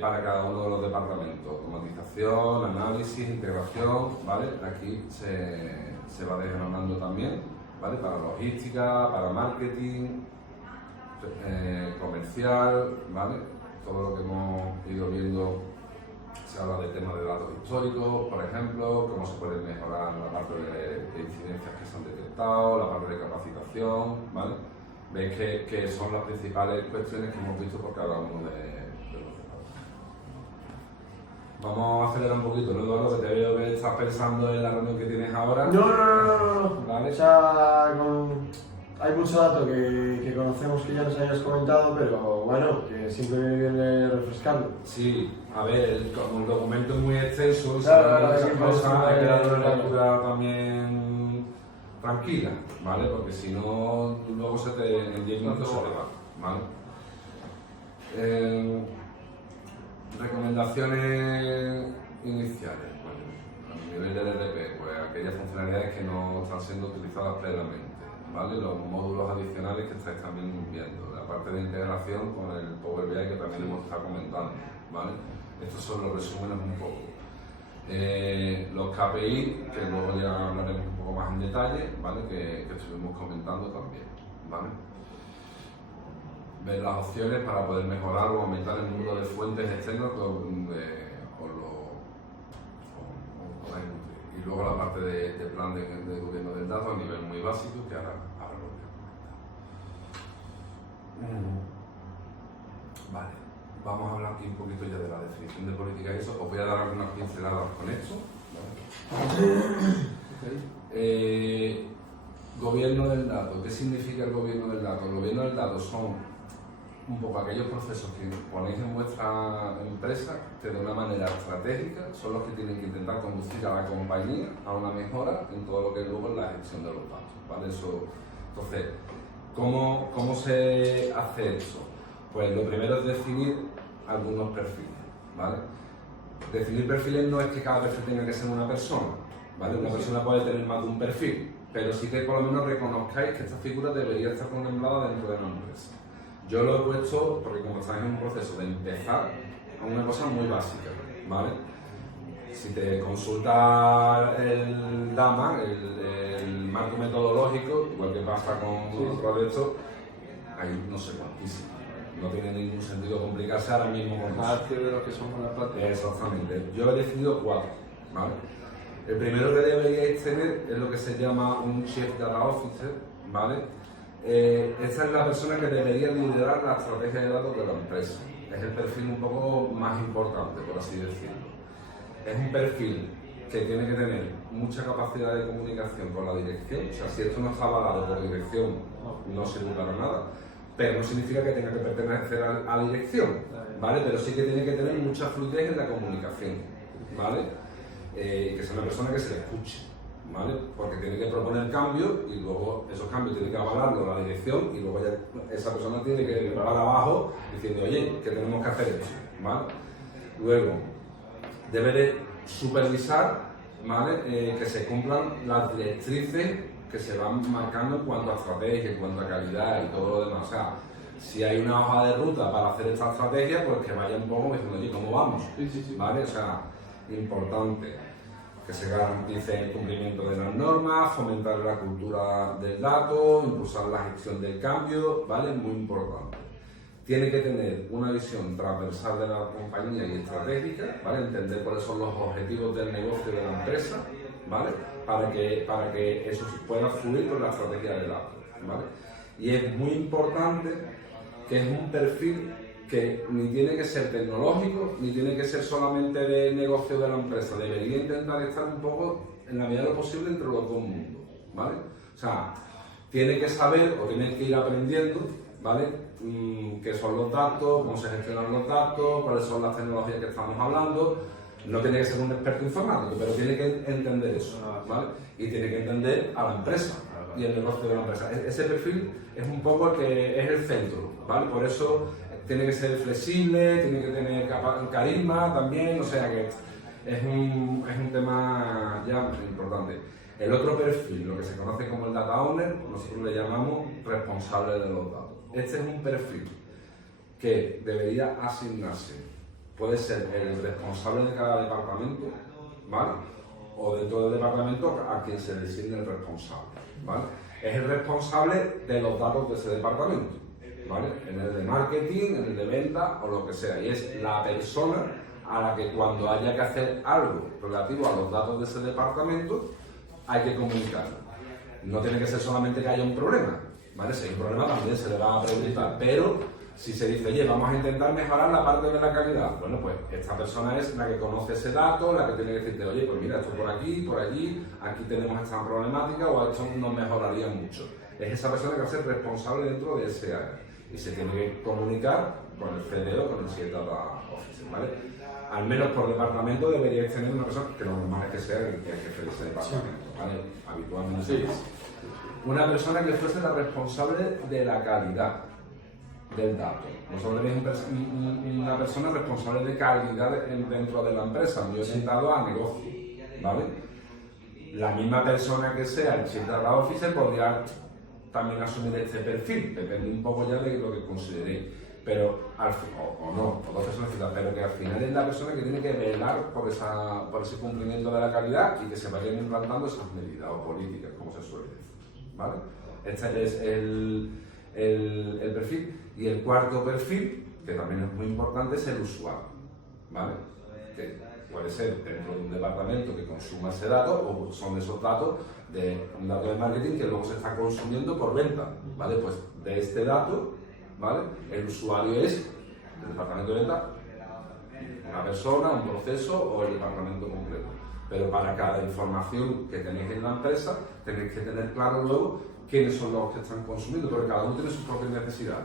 para cada uno de los departamentos, automatización, análisis, integración, ¿vale? Aquí se va desgranando también, ¿vale? Para logística, para marketing, comercial, ¿vale? Todo lo que hemos ido viendo se habla del tema de datos históricos, por ejemplo, cómo se puede mejorar la parte de incidencias que se han detectado, la parte de capacitación, ¿vale? Veis que son las principales cuestiones que hemos visto por cada uno de los departamentos. Vamos a acelerar un poquito, ¿no, Eduardo? Que te veo que estás pensando en la reunión que tienes ahora. No. ¿Vale? O sea, hay mucho dato que conocemos que ya nos habías comentado, pero bueno, que siempre viene refrescando. Sí, a ver, como el documento es muy extenso y Claro, muchas siempre cosas, hay que darle una claro. lectura también tranquila, ¿vale? Porque si no, luego en 10 minutos se te va, ¿vale? Recomendaciones iniciales, bueno, a nivel del ERP, pues aquellas funcionalidades que no están siendo utilizadas plenamente, ¿vale? Los módulos adicionales que estáis también viendo, la parte de integración con el Power BI que también hemos estado comentando, ¿vale? Estos son los resúmenes un poco. Los KPI, que luego ya hablaremos un poco más en detalle, ¿vale? Que estuvimos comentando también, ¿vale? Ver las opciones para poder mejorar o aumentar el número de fuentes externas y luego la parte de plan de gobierno del dato a nivel muy básico que ahora lo voy a comentar. Vale, vamos a hablar aquí un poquito ya de la definición de política y eso. Os voy a dar algunas pinceladas con esto, ¿vale? Gobierno del dato. ¿Qué significa el gobierno del dato? El gobierno del dato son un poco aquellos procesos que ponéis en vuestra empresa que de una manera estratégica son los que tienen que intentar conducir a la compañía a una mejora en todo lo que es luego la gestión de los datos, ¿vale? Entonces, ¿cómo se hace eso? Pues lo primero es definir algunos perfiles, ¿vale? Definir perfiles no es que cada perfil tenga que ser una persona, ¿vale? Una persona puede tener más de un perfil, pero sí que por lo menos reconozcáis que esta figura debería estar contemplada dentro de la empresa. Yo lo he puesto porque como estáis en un proceso de empezar a una cosa muy básica, ¿vale? Si te consulta el DAMA, el marco metodológico, igual que pasa con otros de estos, hay no sé cuantísimos. No tiene ningún sentido complicarse ahora mismo con Más que de los que somos la plata. Exactamente. Yo he decidido 4, ¿vale? El primero que deberíais tener es lo que se llama un Chief Data Officer, ¿vale? Esta es la persona que debería liderar la estrategia de datos de la empresa. Es el perfil un poco más importante, por así decirlo. Es un perfil que tiene que tener mucha capacidad de comunicación con la dirección. O sea, si esto no está avalado por dirección, no sirve para nada. Pero no significa que tenga que pertenecer a la dirección, ¿vale? Pero sí que tiene que tener mucha fluidez en la comunicación, ¿vale? Que sea una persona que se le escuche, ¿vale? Porque tiene que proponer cambios y luego esos cambios tiene que avalarlo la dirección y luego ya esa persona tiene que ir para abajo diciendo, oye, que tenemos que hacer esto, ¿vale? Luego, debe de supervisar, ¿vale? Que se cumplan las directrices que se van marcando en cuanto a estrategia, en cuanto a calidad y todo lo demás. O sea, si hay una hoja de ruta para hacer esta estrategia, pues que vaya un poco diciendo, oye, ¿cómo vamos? Sí. ¿Vale? O sea, importante que se garantice el cumplimiento de las normas, fomentar la cultura del dato, impulsar la gestión del cambio, ¿vale? Muy importante. Tiene que tener una visión transversal de la compañía y estratégica, ¿vale? Entender cuáles son los objetivos del negocio de la empresa, ¿vale? Para que eso pueda fluir con la estrategia de datos, ¿vale? Y es muy importante que es un perfil que ni tiene que ser tecnológico, ni tiene que ser solamente de negocio de la empresa. Debería intentar estar un poco, en la medida de lo posible, entre los dos mundos, ¿vale? O sea, tiene que saber o tiene que ir aprendiendo, ¿vale? Qué son los datos, cómo se gestionan los datos, cuáles son las tecnologías que estamos hablando. No tiene que ser un experto informático, pero tiene que entender eso, ¿vale? Y tiene que entender a la empresa y el negocio de la empresa. Ese perfil es un poco el que es el centro, ¿vale? Por eso tiene que ser flexible, tiene que tener carisma también, o sea que es un tema ya importante. El otro perfil, lo que se conoce como el data owner, nosotros le llamamos responsable de los datos. Este es un perfil que debería asignarse. Puede ser el responsable de cada departamento, ¿vale? O dentro del departamento a quien se designe el responsable, ¿vale? Es el responsable de los datos de ese departamento, ¿vale? En el de marketing, en el de venta o lo que sea. Y es la persona a la que cuando haya que hacer algo relativo a los datos de ese departamento hay que comunicarlo. No tiene que ser solamente que haya un problema, ¿vale? Si hay un problema también se le va a preguntar, pero si se dice, oye, vamos a intentar mejorar la parte de la calidad, bueno, pues esta persona es la que conoce ese dato, la que tiene que decirte, oye, pues mira, esto por aquí, aquí tenemos esta problemática o esto nos mejoraría mucho. Es esa persona que va a ser responsable dentro de ese área y se tiene que comunicar con el CDO, con el Chief Data Officer, ¿vale? Al menos por departamento deberíais tener una persona, que lo normal es que sea el jefe de ese departamento, ¿vale? Habitualmente sí. Una persona que fuese la responsable de la calidad del dato. Nosotros tenemos una persona responsable de calidad dentro de la empresa, muy orientado a negocio, ¿vale? La misma persona que sea el Chief Data Officer podría también asumir este perfil, depende un poco ya de lo que consideréis, pero o no, o dos personas, pero que al final es la persona que tiene que velar por ese cumplimiento de la calidad y que se vayan implantando esas medidas o políticas, como se suele decir, ¿vale? Este es el perfil. Y el cuarto perfil, que también es muy importante, es el usuario, ¿vale? Que puede ser dentro de un departamento que consuma ese dato o son esos datos de un dato de marketing que luego se está consumiendo por venta, ¿vale? Pues de este dato, ¿vale? El usuario es el departamento de venta, una persona, un proceso o el departamento completo. Pero para cada información que tenéis en la empresa, tenéis que tener claro luego quiénes son los que están consumiendo, porque cada uno tiene sus propias necesidades,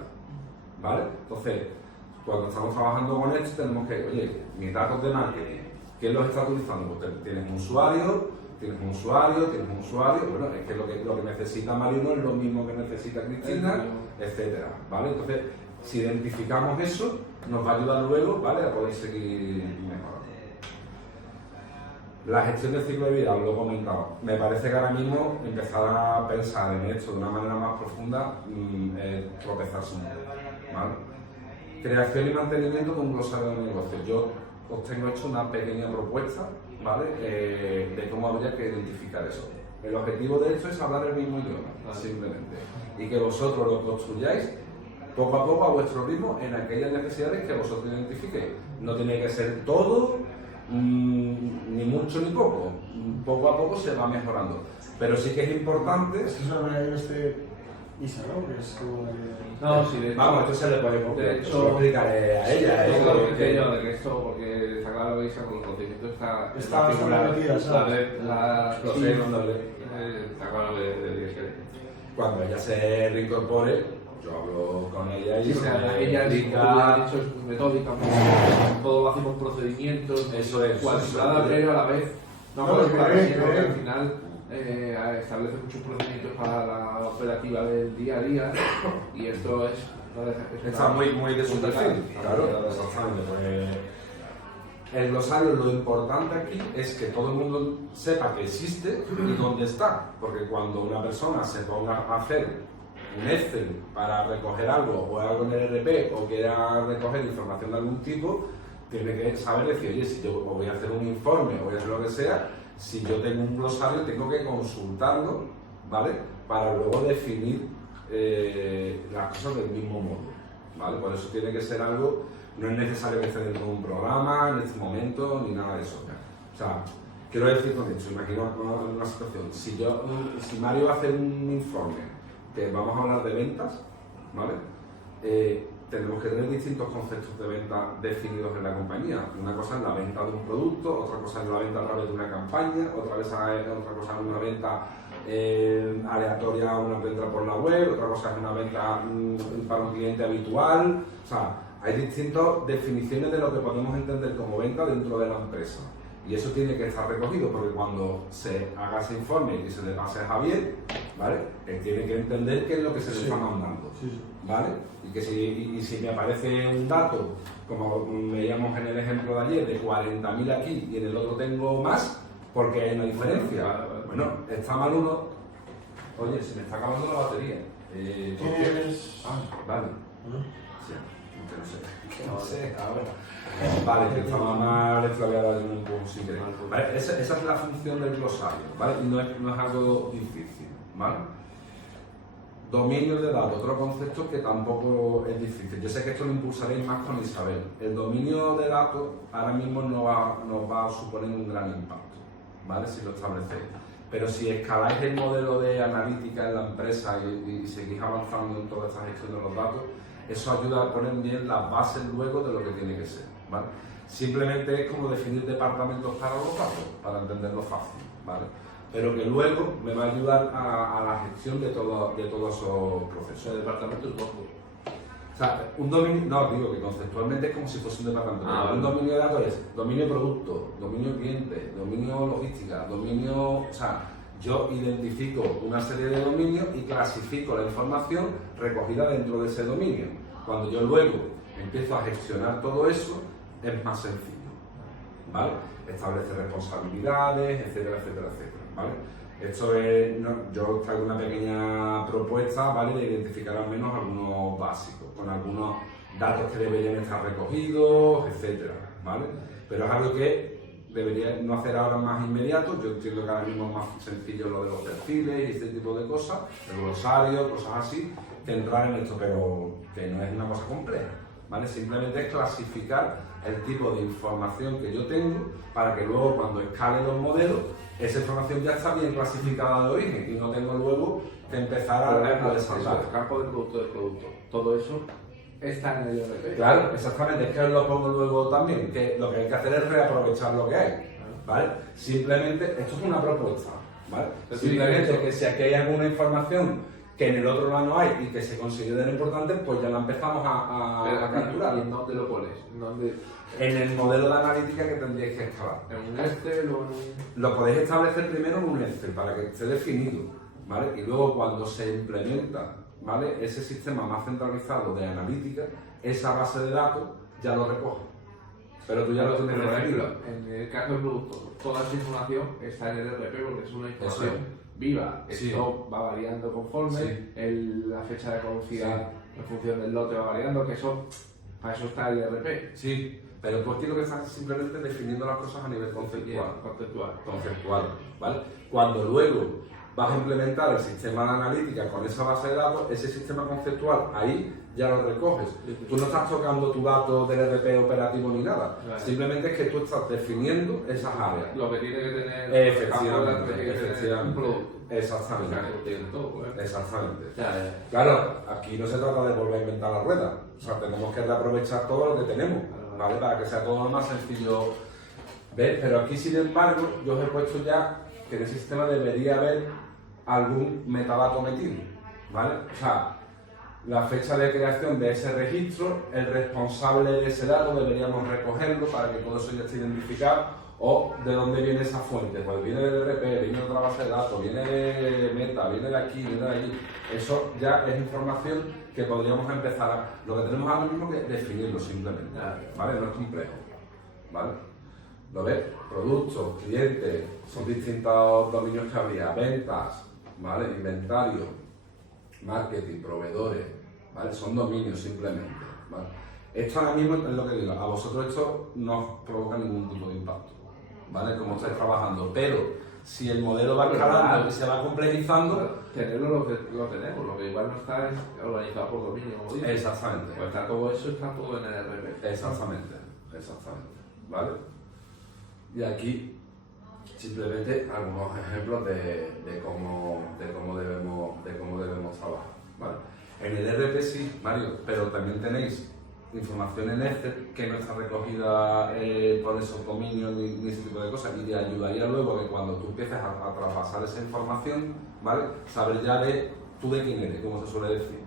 ¿vale? Entonces, cuando estamos trabajando con esto, tenemos que, oye, mis datos de marketing, ¿quién los está utilizando? Pues tienes un usuario, bueno, es que lo que necesita Marino es lo mismo que necesita Cristina, etcétera, ¿vale? Entonces, si identificamos eso, nos va a ayudar luego, ¿vale?, a poder seguir mejorando. La gestión del ciclo de vida, lo he comentado. Me parece que ahora mismo empezar a pensar en esto de una manera más profunda es tropezarse un poco, ¿vale? Creación y mantenimiento de un glosario de negocios. Yo os tengo hecho una pequeña propuesta, ¿vale?, de cómo habría que identificar eso. El objetivo de esto es hablar el mismo idioma, simplemente, y que vosotros lo construyáis poco a poco a vuestro ritmo en aquellas necesidades que vosotros identifiquéis. No tiene que ser todo, ni mucho ni poco. Poco a poco se va mejorando. Pero sí que es importante. Es que es una manera de Isa, ¿no? Que es como... No, sí, de hecho, vamos, esto se le puede de hecho, lo explicaré a ella. de que esto, porque está claro que Isa con los conocimientos está bastante metida, ¿sabes? Lo sé, está claro de que cuando ella se reincorpore, yo hablo con ella y ella ha dicho es metódica, todo lo hacemos procedimientos, eso es cuadriculada, pero a la vez no porque al final establece muchos procedimientos para la operativa del día a día y esto es... Está muy de su perfil, claro, exactamente. Pues, el glosario, lo importante aquí es que todo el mundo sepa que existe y dónde está, porque cuando una persona se ponga a hacer un Excel para recoger algo o algo en el ERP o quiera recoger información de algún tipo, tiene que saber decir, oye, si yo voy a hacer un informe o voy a hacer lo que sea, si yo tengo un glosario tengo que consultarlo, ¿vale? Para luego definir las cosas del mismo modo, ¿vale? Por eso tiene que ser algo, no es necesario que esté dentro de un programa en este momento ni nada de eso. O sea, quiero decir con esto, imagino una situación, si Mario va a hacer un informe que vamos a hablar de ventas, ¿vale? Tenemos que tener distintos conceptos de venta definidos en la compañía. Una cosa es la venta de un producto, otra cosa es la venta a través de una campaña, otra cosa es una venta aleatoria, una venta por la web, otra cosa es una venta para un cliente habitual. O sea, hay distintas definiciones de lo que podemos entender como venta dentro de la empresa. Y eso tiene que estar recogido porque cuando se haga ese informe y se le pase a Javier, ¿vale? Él tiene que entender qué es lo que se le está mandando, ¿vale? Y que si me aparece un dato, como veíamos en el ejemplo de ayer, de 40.000 aquí y en el otro tengo más, porque hay una diferencia. Bueno, está mal uno. Oye, se me está acabando la batería. ¿Tienes...? Vale. Sí, no sé, ahora. Vale, que esta mamá le voy a dar un poco sin querer. Vale, esa es la función del glosario, ¿vale? Y no es algo difícil, ¿vale? Dominio de datos, otro concepto que tampoco es difícil. Yo sé que esto lo impulsaréis más con Isabel. El dominio de datos ahora mismo no va a suponer un gran impacto, ¿vale? Si lo establecéis. Pero si escaláis el modelo de analítica en la empresa y seguís avanzando en toda esta gestión de los datos, eso ayuda a poner bien las bases luego de lo que tiene que ser, ¿vale? Simplemente es como definir departamentos para los datos, para entenderlo fácil, ¿vale? Pero que luego me va a ayudar a la gestión de todos esos procesos. El departamento es poco. O sea, un dominio, no, digo que conceptualmente es como si fuese un departamento. Un dominio de datos es dominio producto, dominio cliente, dominio logística, dominio... O sea, yo identifico una serie de dominios y clasifico la información recogida dentro de ese dominio. Cuando yo luego empiezo a gestionar todo eso, es más sencillo, ¿vale? Establece responsabilidades, etcétera, etcétera, etcétera, ¿vale? Esto es, yo traigo una pequeña propuesta, ¿vale? De identificar al menos algunos básicos, con algunos datos que deberían estar recogidos, etcétera, ¿vale? Pero es algo que debería no hacer ahora más inmediato. Yo entiendo que ahora mismo es más sencillo lo de los perfiles y este tipo de cosas, el glosario, cosas así, que entrar en esto, pero que no es una cosa compleja, ¿vale? Simplemente es clasificar el tipo de información que yo tengo para que luego cuando escale los modelos, esa información ya está bien clasificada de origen y no tengo luego que empezar a desarrollar. El campo del producto, todo eso está en el ERP. Claro, exactamente, es que lo pongo luego también, que lo que hay que hacer es reaprovechar lo que hay, ¿vale? Simplemente, esto es una propuesta, ¿vale? Simplemente que si aquí hay alguna información que en el otro lado no hay y que se considera importante, pues ya la empezamos a capturar. ¿Y en dónde lo pones? En el modelo de analítica que tendríais que escalar. ¿En un Excel o en un...? Lo podéis establecer primero en un Excel para que esté definido, ¿vale? Y luego cuando se implementa, ¿vale? Ese sistema más centralizado de analítica, esa base de datos ya lo recoge. Pero tú ya lo tienes definido. En el caso del producto, toda esa información está en el ERP porque es una información viva. Esto va variando conforme, la fecha de caducidad en función del lote va variando, que eso, para eso está el ERP. Sí, pero tú aquí lo que estás simplemente definiendo las cosas a nivel conceptual, ¿vale? Cuando luego vas a implementar el sistema de analítica con esa base de datos, ese sistema conceptual ahí ya lo recoges. Tú no estás tocando tu dato del ERP operativo ni nada, simplemente es que tú estás definiendo esas áreas. Lo que tiene que tener efectivamente, un producto. Exactamente. Exactamente. Ya. Claro, aquí no se trata de volver a inventar la rueda, o sea, tenemos que reaprovechar todo lo que tenemos, ¿vale? Para que sea todo lo más sencillo. ¿Ves? Pero aquí, sin embargo, yo os he puesto ya que en el sistema debería haber algún metadato metido, ¿vale? O sea, la fecha de creación de ese registro, el responsable de ese dato deberíamos recogerlo para que todo eso ya esté identificado, O ¿de dónde viene esa fuente? Pues viene del ERP, viene de otra base de datos, viene de Meta, viene de aquí, viene de allí. Eso ya es información que podríamos empezar a... Lo que tenemos ahora mismo que definirlo simplemente, ¿vale? No es complejo, ¿vale? ¿Lo ves? Productos, clientes, son distintos dominios que habría, ventas, ¿vale? Inventario, marketing, proveedores, ¿vale? Son dominios simplemente, ¿vale? Esto ahora mismo es lo que digo, a vosotros esto no os provoca ningún tipo de impacto, ¿vale? Como estáis trabajando, pero si el modelo va escalando y se va complejizando... Tenerlo lo tenemos, lo que igual no está es organizado por dominio, como dices. Exactamente. Pues está todo eso, está todo en el RP. Exactamente, ¿vale? Y aquí simplemente algunos ejemplos de cómo debemos trabajar, ¿vale? En el RP sí, Mario, pero también tenéis información en Excel que no está recogida por esos dominios ni ese tipo de cosas, y te ayudaría luego que cuando tú empieces a traspasar esa información, ¿vale? Saber ya tú de quién eres, como se suele decir,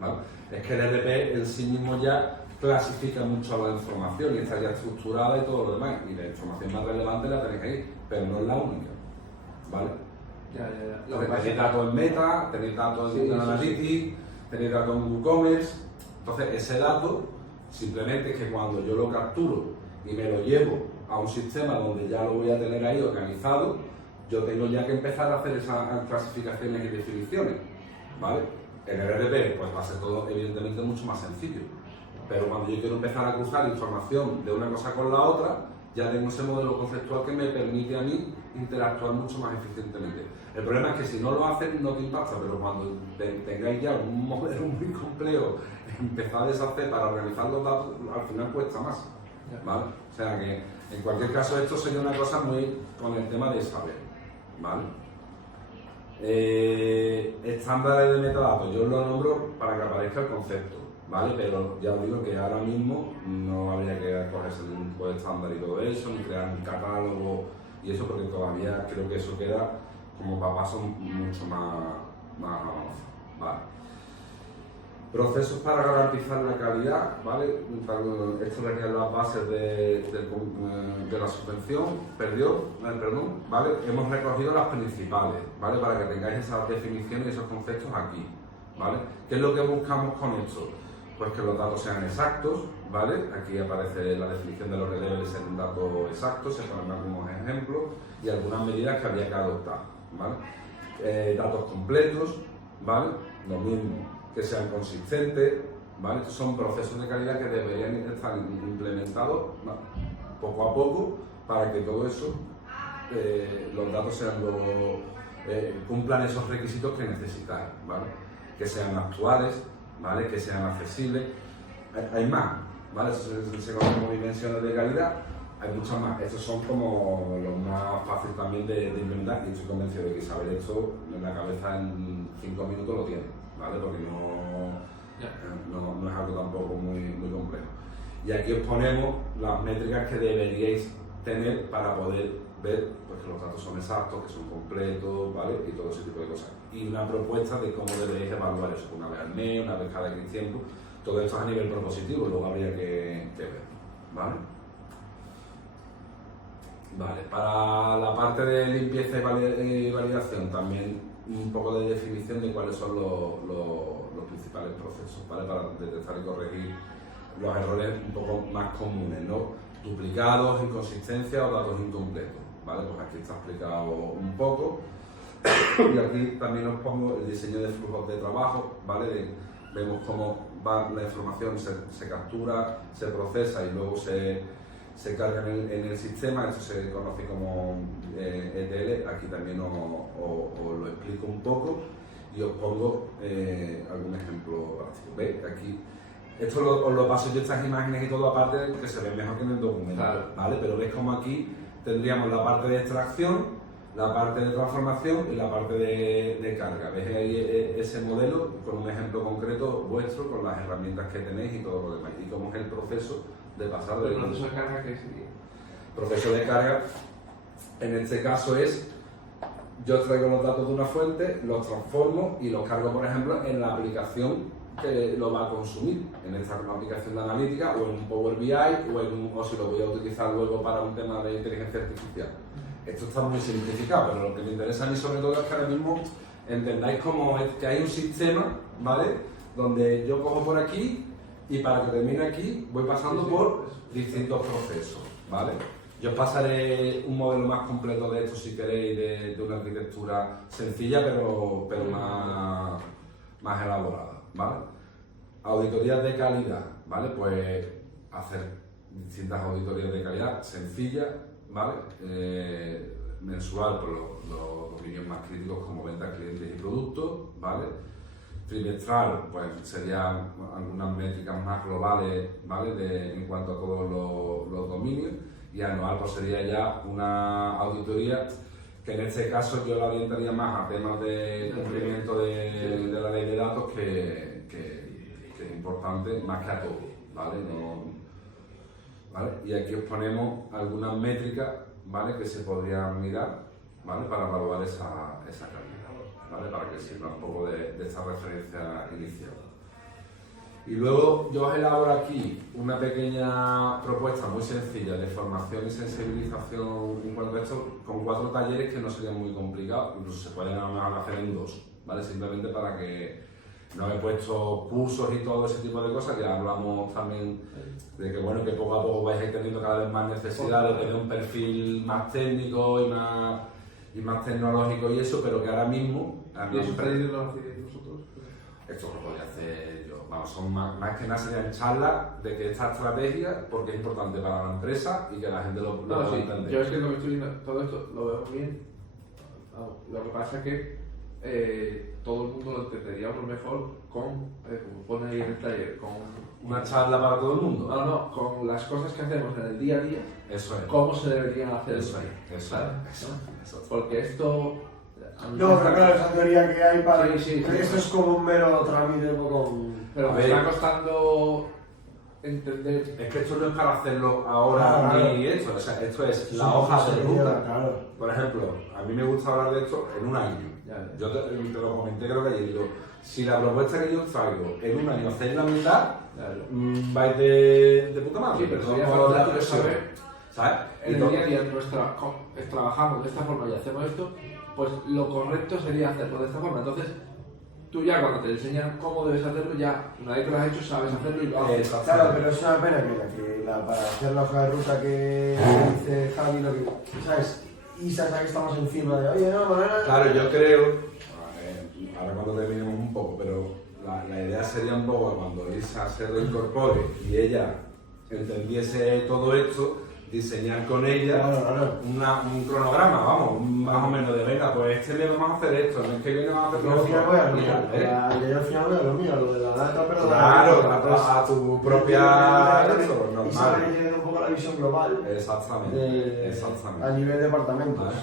¿vale? Es que el RP en sí mismo ya clasifica mucho la información y está ya estructurada y todo lo demás, y la información más relevante la tenéis ahí, pero no es la única, ¿vale? Tenéis datos en Meta, tenéis datos en Google Analytics, tenéis datos en WooCommerce. Entonces ese dato simplemente es que cuando yo lo capturo y me lo llevo a un sistema donde ya lo voy a tener ahí organizado, yo tengo ya que empezar a hacer esas clasificaciones y definiciones, ¿vale? En el RP pues va a ser todo evidentemente mucho más sencillo, pero cuando yo quiero empezar a cruzar información de una cosa con la otra, ya tengo ese modelo conceptual que me permite a mí interactuar mucho más eficientemente. El problema es que si no lo hacen no te impacta, pero cuando tengáis ya un modelo muy complejo, empezar a deshacer para organizar los datos, al final cuesta más, ¿vale? O sea que en cualquier caso esto sería una cosa muy con el tema de saber, ¿vale? Estándares de metadatos, yo lo nombro para que aparezca el concepto, ¿vale? Pero ya os digo que ahora mismo no habría que cogerse ningún tipo de estándar y todo eso, ni crear un catálogo y eso, porque todavía creo que eso queda como para pasos mucho más avanzados, ¿vale? Procesos para garantizar la calidad, ¿vale? Esto serían las bases de la subvención, perdón, ¿vale? Hemos recogido las principales, ¿vale? Para que tengáis esas definiciones y esos conceptos aquí, ¿vale? ¿Qué es lo que buscamos con esto? Pues que los datos sean exactos, ¿vale? Aquí aparece la definición de lo que debe ser un dato exacto, se ponen algunos ejemplos y algunas medidas que habría que adoptar, ¿vale? Datos completos, ¿vale? Lo mismo, que sean consistentes, ¿vale? Estos son procesos de calidad que deberían estar implementados, ¿vale? Poco a poco para que todo eso, los datos sean cumplan esos requisitos que necesitáis, ¿vale? Que sean actuales, ¿vale? Que sean accesibles. Hay más, ¿vale? Se conocen como dimensiones de calidad, hay muchas más. Estos son como los más fáciles también de implementar y estoy convencido de que saber esto en la cabeza en 5 minutos lo tiene, ¿vale? Porque no es algo tampoco muy complejo. Y aquí os ponemos las métricas que deberíais tener para poder ver pues, que los datos son exactos, que son completos, ¿vale? Y todo ese tipo de cosas. Y una propuesta de cómo deberéis evaluar eso, una vez al mes, una vez cada X tiempo. Todo esto a nivel propositivo, luego habría que ver, ¿vale? Vale, para la parte de limpieza y validación también un poco de definición de cuáles son los principales procesos, ¿vale? Para detectar y corregir los errores un poco más comunes, ¿no? Duplicados, inconsistencias o datos incompletos, ¿vale? Pues aquí está explicado un poco. Y aquí también os pongo el diseño de flujos de trabajo, ¿vale? Vemos cómo va la información, se captura, se procesa y luego se carga en el sistema. Esto se conoce como ETL. Aquí también os lo explico un poco y os pongo algún ejemplo práctico. ¿Veis? Aquí, esto os lo paso yo, estas imágenes y todo aparte, que se ven mejor que en el documento, claro. ¿Vale? Pero veis como aquí tendríamos la parte de extracción, la parte de transformación y la parte de carga. ¿Veis ahí ese modelo con un ejemplo concreto vuestro, con las herramientas que tenéis y todo lo demás? Y cómo es el proceso de pasar de... ¿El proceso de carga qué sería? Proceso de carga, en este caso es, yo traigo los datos de una fuente, los transformo y los cargo, por ejemplo, en la aplicación que lo va a consumir en esta aplicación de analítica o en un Power BI o si lo voy a utilizar luego para un tema de inteligencia artificial. Esto está muy simplificado, pero lo que me interesa a mí sobre todo es que ahora mismo entendáis cómo es que hay un sistema, ¿vale? Donde yo cojo por aquí y para que termine aquí voy pasando por distintos procesos, ¿vale? Yo os pasaré un modelo más completo de esto si queréis, de una arquitectura sencilla pero más elaborada, ¿vale? Auditorías de calidad, ¿vale? Pues hacer distintas auditorías de calidad sencillas, ¿vale? Mensual por los dominios más críticos como ventas, clientes y productos, ¿vale? Trimestral, pues serían algunas métricas más globales, ¿vale? En cuanto a todos los dominios. Y anual pues sería ya una auditoría que en este caso yo la orientaría más a temas de cumplimiento de la ley de datos que es importante más que a todo, ¿vale? ¿Vale? Y aquí os ponemos algunas métricas, ¿vale? Que se podrían mirar, ¿vale? Para evaluar esa calidad, ¿vale? Para que sirva un poco de esta referencia inicial. Y luego yo os elaboro aquí una pequeña propuesta muy sencilla de formación y sensibilización en cuanto a esto, con 4 talleres que no serían muy complicados, incluso se pueden hacer en 2, ¿vale? Simplemente para que no he puesto cursos y todo ese tipo de cosas, que hablamos también de que, bueno, que poco a poco vais a ir teniendo cada vez más necesidad de tener un perfil más técnico y más tecnológico y eso, pero que ahora mismo... ¿Y eso traéis lo hacéis vosotros? Esto lo podría hacer yo. Vamos, son más que nada serían charlas de que esta estrategia, porque es importante para la empresa y que la gente lo pueda entender. Yo es que lo que estoy viendo, todo esto lo veo bien. Vamos, lo que pasa es que todo el mundo lo entenderíamos mejor con, como pone ahí en el taller, con una charla para todo el mundo. No, con las cosas que hacemos en el día a día. Eso es. Cómo se deberían hacer. Eso es. Porque esto. No, pero claro, esa teoría que hay para. Sí, esto es como un mero trámite con. Pero me está costando entender. Es que esto no es para hacerlo ahora ni esto. O sea, esto es la hoja de ruta. Claro. Por ejemplo, a mí me gusta hablar de esto en un año. Ya. Yo te lo comenté creo que ayer, digo, si la propuesta que yo os traigo en un año hacéis la mitad, vais de puta madre. Sí, pero sería no la fácil saber, ¿sabes? En el día a día trabajamos de esta forma y hacemos esto, pues lo correcto sería hacerlo de esta forma. Entonces, tú ya cuando te enseñan cómo debes hacerlo, ya una vez que lo has hecho, sabes hacerlo y lo haces. Claro, pero es una pena para hacer la hoja de ruta que dice Javi, lo que, ¿sabes? Isa sabe que estamos encima de, oye, no, Claro, yo creo, ahora cuando terminemos un poco, pero la idea sería un poco cuando Isa se reincorpore y ella entendiese todo esto, diseñar con ella un cronograma, vamos, más o menos de venga, pues este mes vamos a hacer esto, el mes que viene vamos a hacer Yo al final voy a lo mío, yo al final voy a lo mío, lo de la data, pero claro, a tu propia normal. Y saber que tiene un poco la visión global. Exactamente. A nivel de departamentos. ¿Vale?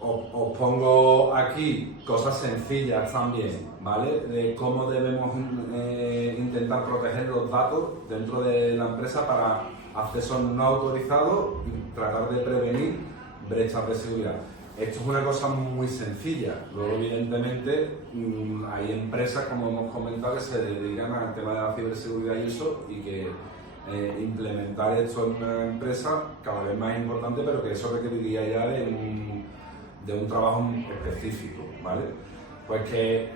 Os pongo aquí cosas sencillas también, ¿vale? De cómo debemos intentar proteger los datos dentro de la empresa para accesos no autorizados y tratar de prevenir brechas de seguridad. Esto es una cosa muy sencilla. Luego, evidentemente, hay empresas, como hemos comentado, que se dedican al tema de la ciberseguridad y eso, y que implementar esto en una empresa cada vez más importante, pero que eso requeriría ya de un trabajo específico, ¿vale? Pues que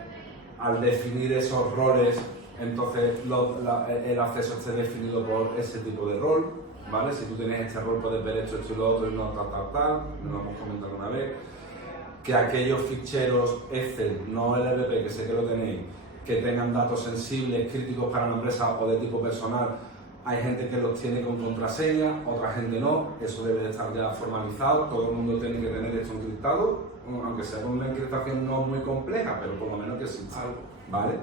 al definir esos roles, entonces el acceso esté definido por ese tipo de rol, ¿vale? Si tú tienes este rol puedes ver esto y lo otro y no tal, lo hemos comentado una vez. Que aquellos ficheros Excel, no el RP, que sé que lo tenéis, que tengan datos sensibles, críticos para la empresa o de tipo personal, hay gente que los tiene con contraseña, otra gente no, eso debe de estar ya formalizado, todo el mundo tiene que tener esto encriptado, aunque sea con una encriptación no muy compleja, pero por lo menos que exista algo, ¿vale?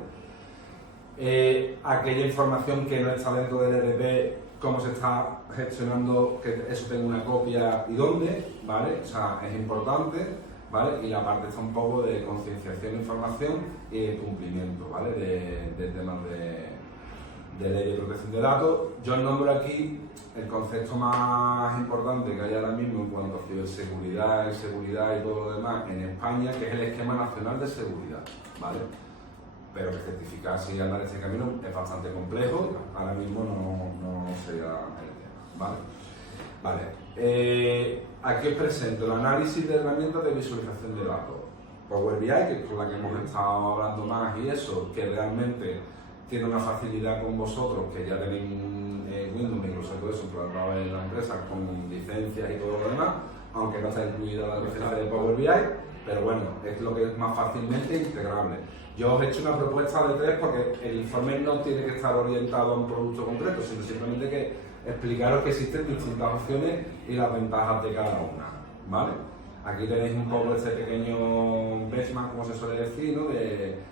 Aquella información que no está dentro del ERP, cómo se está gestionando, que eso tenga una copia y dónde, ¿vale? O sea, es importante, ¿vale? Y la parte está un poco de concienciación de información y de cumplimiento, ¿vale? De temas de ley de protección de datos. Yo nombro aquí el concepto más importante que hay ahora mismo en cuanto a ciberseguridad, seguridad y todo lo demás en España, que es el Esquema Nacional de Seguridad, ¿vale? pero que certificar si andar este camino es bastante complejo, ahora mismo no sería el tema, ¿vale? Aquí os presento el análisis de herramientas de visualización de datos. Power BI, que es con la que hemos estado hablando más y eso, que realmente tiene una facilidad con vosotros, que ya tenéis Windows, Microsoft, todo eso implantado en la empresa con licencias y todo lo demás, aunque no está incluida la licencia de Power BI, pero bueno, es lo que es más fácilmente integrable. Yo os he hecho una propuesta de 3 porque el informe no tiene que estar orientado a un producto concreto, sino simplemente que explicaros que existen distintas opciones y las ventajas de cada una, ¿vale? Aquí tenéis un poco este pequeño benchmark, como se suele decir, ¿no?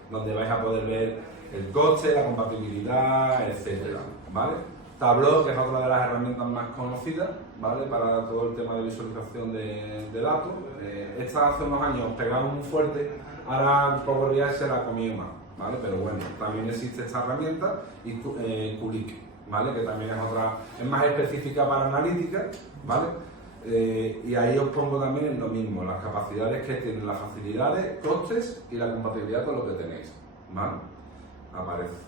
Donde vais a poder ver el coste, la compatibilidad, etcétera, ¿vale? Tableau, que es otra de las herramientas más conocidas, ¿vale? Para todo el tema de visualización de datos. Esta hace unos años pegaba muy fuerte, ahora Power BI se la comió más, ¿vale? Pero bueno, también existe esta herramienta y Qlik, ¿vale? Que también es otra, es más específica para analítica, ¿vale? Y ahí os pongo también lo mismo, las capacidades que tienen, las facilidades, costes y la compatibilidad con lo que tenéis, ¿vale? Aparece.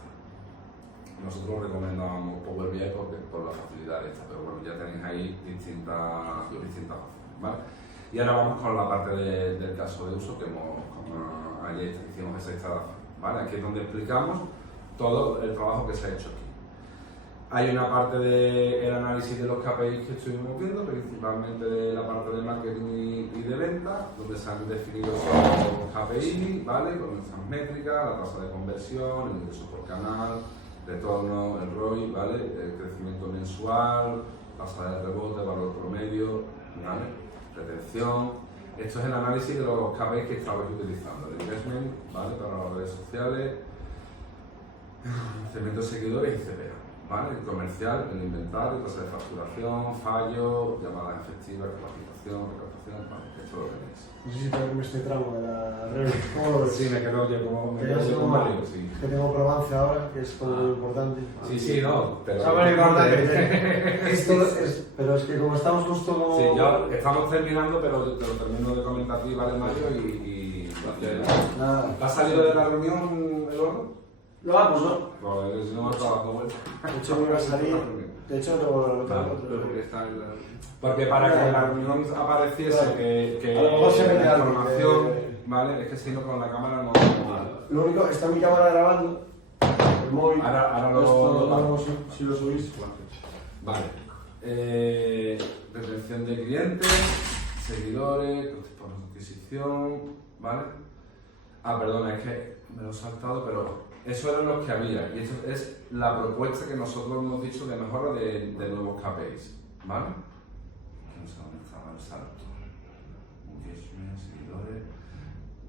Nosotros recomendábamos Power BI por la facilidad esta, pero bueno, ya tenéis ahí distintas opciones, ¿vale? Y ahora vamos con la parte del caso de uso que ayer hicimos esa instalación, ¿vale? Aquí es donde explicamos todo el trabajo que se ha hecho aquí. Hay una parte del análisis de los KPIs que estuvimos viendo, principalmente de la parte de marketing y de venta, donde se han definido los KPIs, ¿vale? Con nuestras métricas, la tasa de conversión, el ingreso por canal, retorno, el ROI, ¿vale? El crecimiento mensual, tasa de rebote, valor promedio, ¿vale? Retención. Esto es el análisis de los KPIs que estabais utilizando, el investment, ¿vale? Para las redes sociales, crecimiento de seguidores y CPA. ¿Vale? El comercial, el inventario, tasa de facturación, fallo, llamadas efectivas, capacitación, recaptación, vale, esto lo tenéis. No sé si te verme este tramo de la red. ¿Cómo lo ves? Sí, me quedo yo como Mario, sí. Que tengo Provence ahora, que es como importante. Sí, no, pero... ¿Sabes lo importante? Esto es, pero es que como estamos justo como... Sí, yo estamos terminando, pero te lo termino de comentar a ti, ¿vale, Mario? Y nada. ¿Has salido de la reunión, Eduardo? No, pues no. Pues si no me estaba dando vuelta. De hecho, me iba a salir. De hecho, no Porque para que la reunión apareciese, claro, que a lo mejor se mete la algo, información, ¿vale? Es que si no con la cámara no... Lo único, está mi cámara grabando, el móvil. Ahora si lo subís. Vale. Retención de clientes, seguidores, costes por adquisición, ¿vale? Perdona, es que me lo he saltado, pero... Eso eran los que había, y esto es la propuesta que nosotros hemos dicho de mejora de nuevos KPIs, ¿vale? No sé dónde estaba el salto. 10.000 seguidores.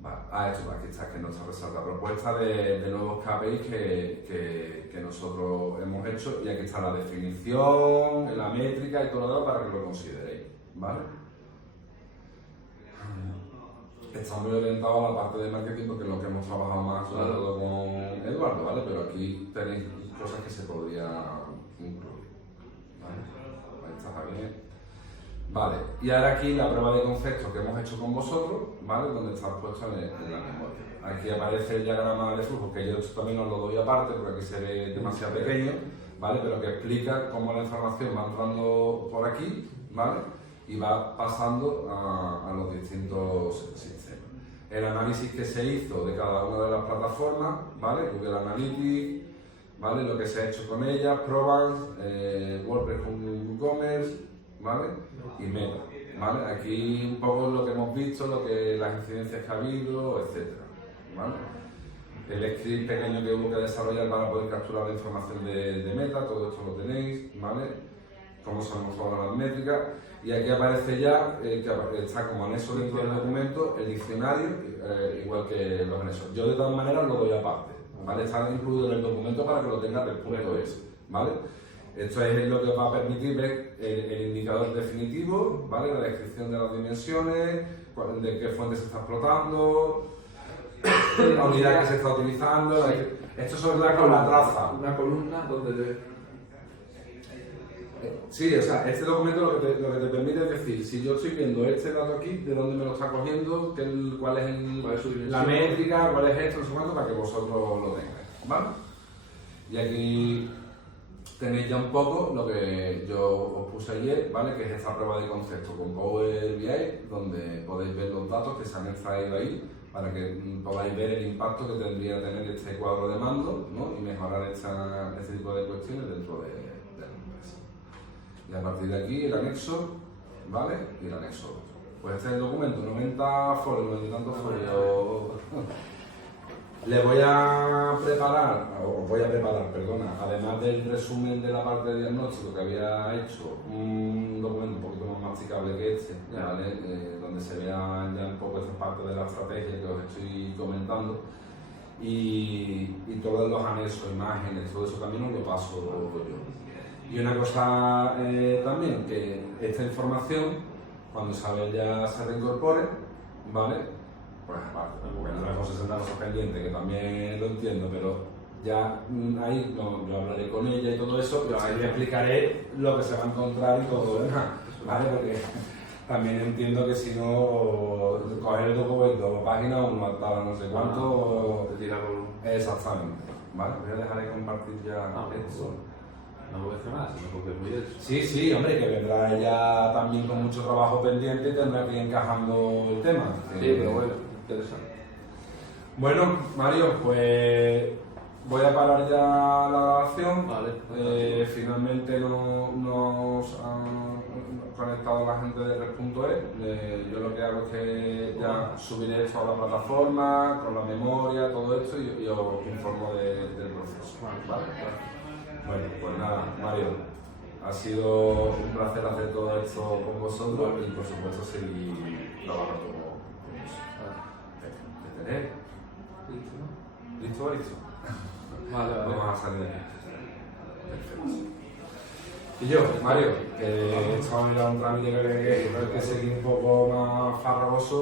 Vale. Esto, aquí está, que nuestra resalta propuesta de nuevos KPIs que nosotros hemos hecho, y aquí está la definición, la métrica y todo lo demás para que lo consideréis, ¿vale? Está muy orientado a la parte de marketing porque es lo que hemos trabajado más, sobre todo con Eduardo, ¿vale? Pero aquí tenéis cosas que se podrían incluir, ¿vale? Ahí está Javier. Vale, y ahora aquí la prueba de concepto que hemos hecho con vosotros, ¿vale? Donde está puesto en la memoria. Aquí aparece el diagrama de flujo, que yo también os lo doy aparte porque aquí se ve demasiado pequeño, ¿vale? Pero que explica cómo la información va entrando por aquí, ¿vale? Y va pasando a los distintos sistemas. El análisis que se hizo de cada una de las plataformas, ¿vale? Google Analytics, ¿vale? Lo que se ha hecho con ellas, Provence, WordPress con WooCommerce, ¿vale? Y Meta, ¿vale? Aquí un poco lo que hemos visto, las incidencias que ha habido, etc. ¿Vale? El script pequeño que hubo que desarrollar para poder capturar la información de Meta, todo esto lo tenéis, ¿vale? Cómo se han mostrado las métricas. Y aquí aparece ya, que está como anexo dentro del documento, el diccionario, igual que los anexos. Yo de todas maneras lo doy aparte, ¿vale? Está incluido en el documento para que lo tenga del punto S, ¿vale? Esto es lo que os va a permitir ver el indicador definitivo, ¿vale? La descripción de las dimensiones, de qué fuente se está explotando, la unidad que se está utilizando. Esto es con la traza. Una columna donde Sí, o sea, este documento lo que te permite es decir, si yo estoy viendo este dato aquí, de dónde me lo está cogiendo, cuál es la métrica, cuál es esto, no sé cuánto, para que vosotros lo tengáis, ¿vale? Y aquí tenéis ya un poco lo que yo os puse ayer, ¿vale? Que es esta prueba de concepto con Power BI, donde podéis ver los datos que se han extraído ahí, para que podáis ver el impacto que tendría tener este cuadro de mando, ¿no? Y mejorar este tipo de cuestiones dentro de la empresa. Y a partir de aquí el anexo, ¿vale? Y el anexo 2. Pues este es el documento, 90 folios, 90 y tantos folios. Les voy a preparar, perdona, además del resumen de la parte de diagnóstico que había hecho, un documento un poquito más masticable que este, ¿vale? Donde se vean ya un poco esta parte de la estrategia que os estoy comentando y todos los anexos, imágenes, todo eso también os lo paso yo. Y una cosa también, que esta información, cuando Isabel ya se reincorpore, ¿vale? Pues aparte, porque no tenemos 60 cosas pendientes, que también lo entiendo, pero ya ahí yo hablaré con ella y todo eso, pero ahí le explicaré lo que se va a encontrar y todo, ¿vale? Porque también entiendo que si no, coger el documento, página o matar no sé cuánto, te tira por... Exactamente, ¿vale? Voy a dejar de compartir ya esto. No voy a hacer nada, sino porque es muy denso. Sí, hombre, que vendrá ella también con mucho trabajo pendiente y tendrá que ir encajando el tema. Sí, pero bueno, interesante. Bueno, Mario, pues voy a parar ya la grabación. Vale. Finalmente nos han conectado la gente de Red.es. Yo lo que hago es que ya subiré esto a la plataforma, con la memoria, todo esto, y os informo del proceso. ¿Vale? Bueno, pues nada, Mario, ha sido un placer hacer todo esto con vosotros y por supuesto seguir trabajando con vosotros. ¿Te tenés? ¿Listo? Vale. Vamos a salir de aquí. Perfecto. Y yo, Mario, que estaba mirando un trámite que seguir un poco más farragoso.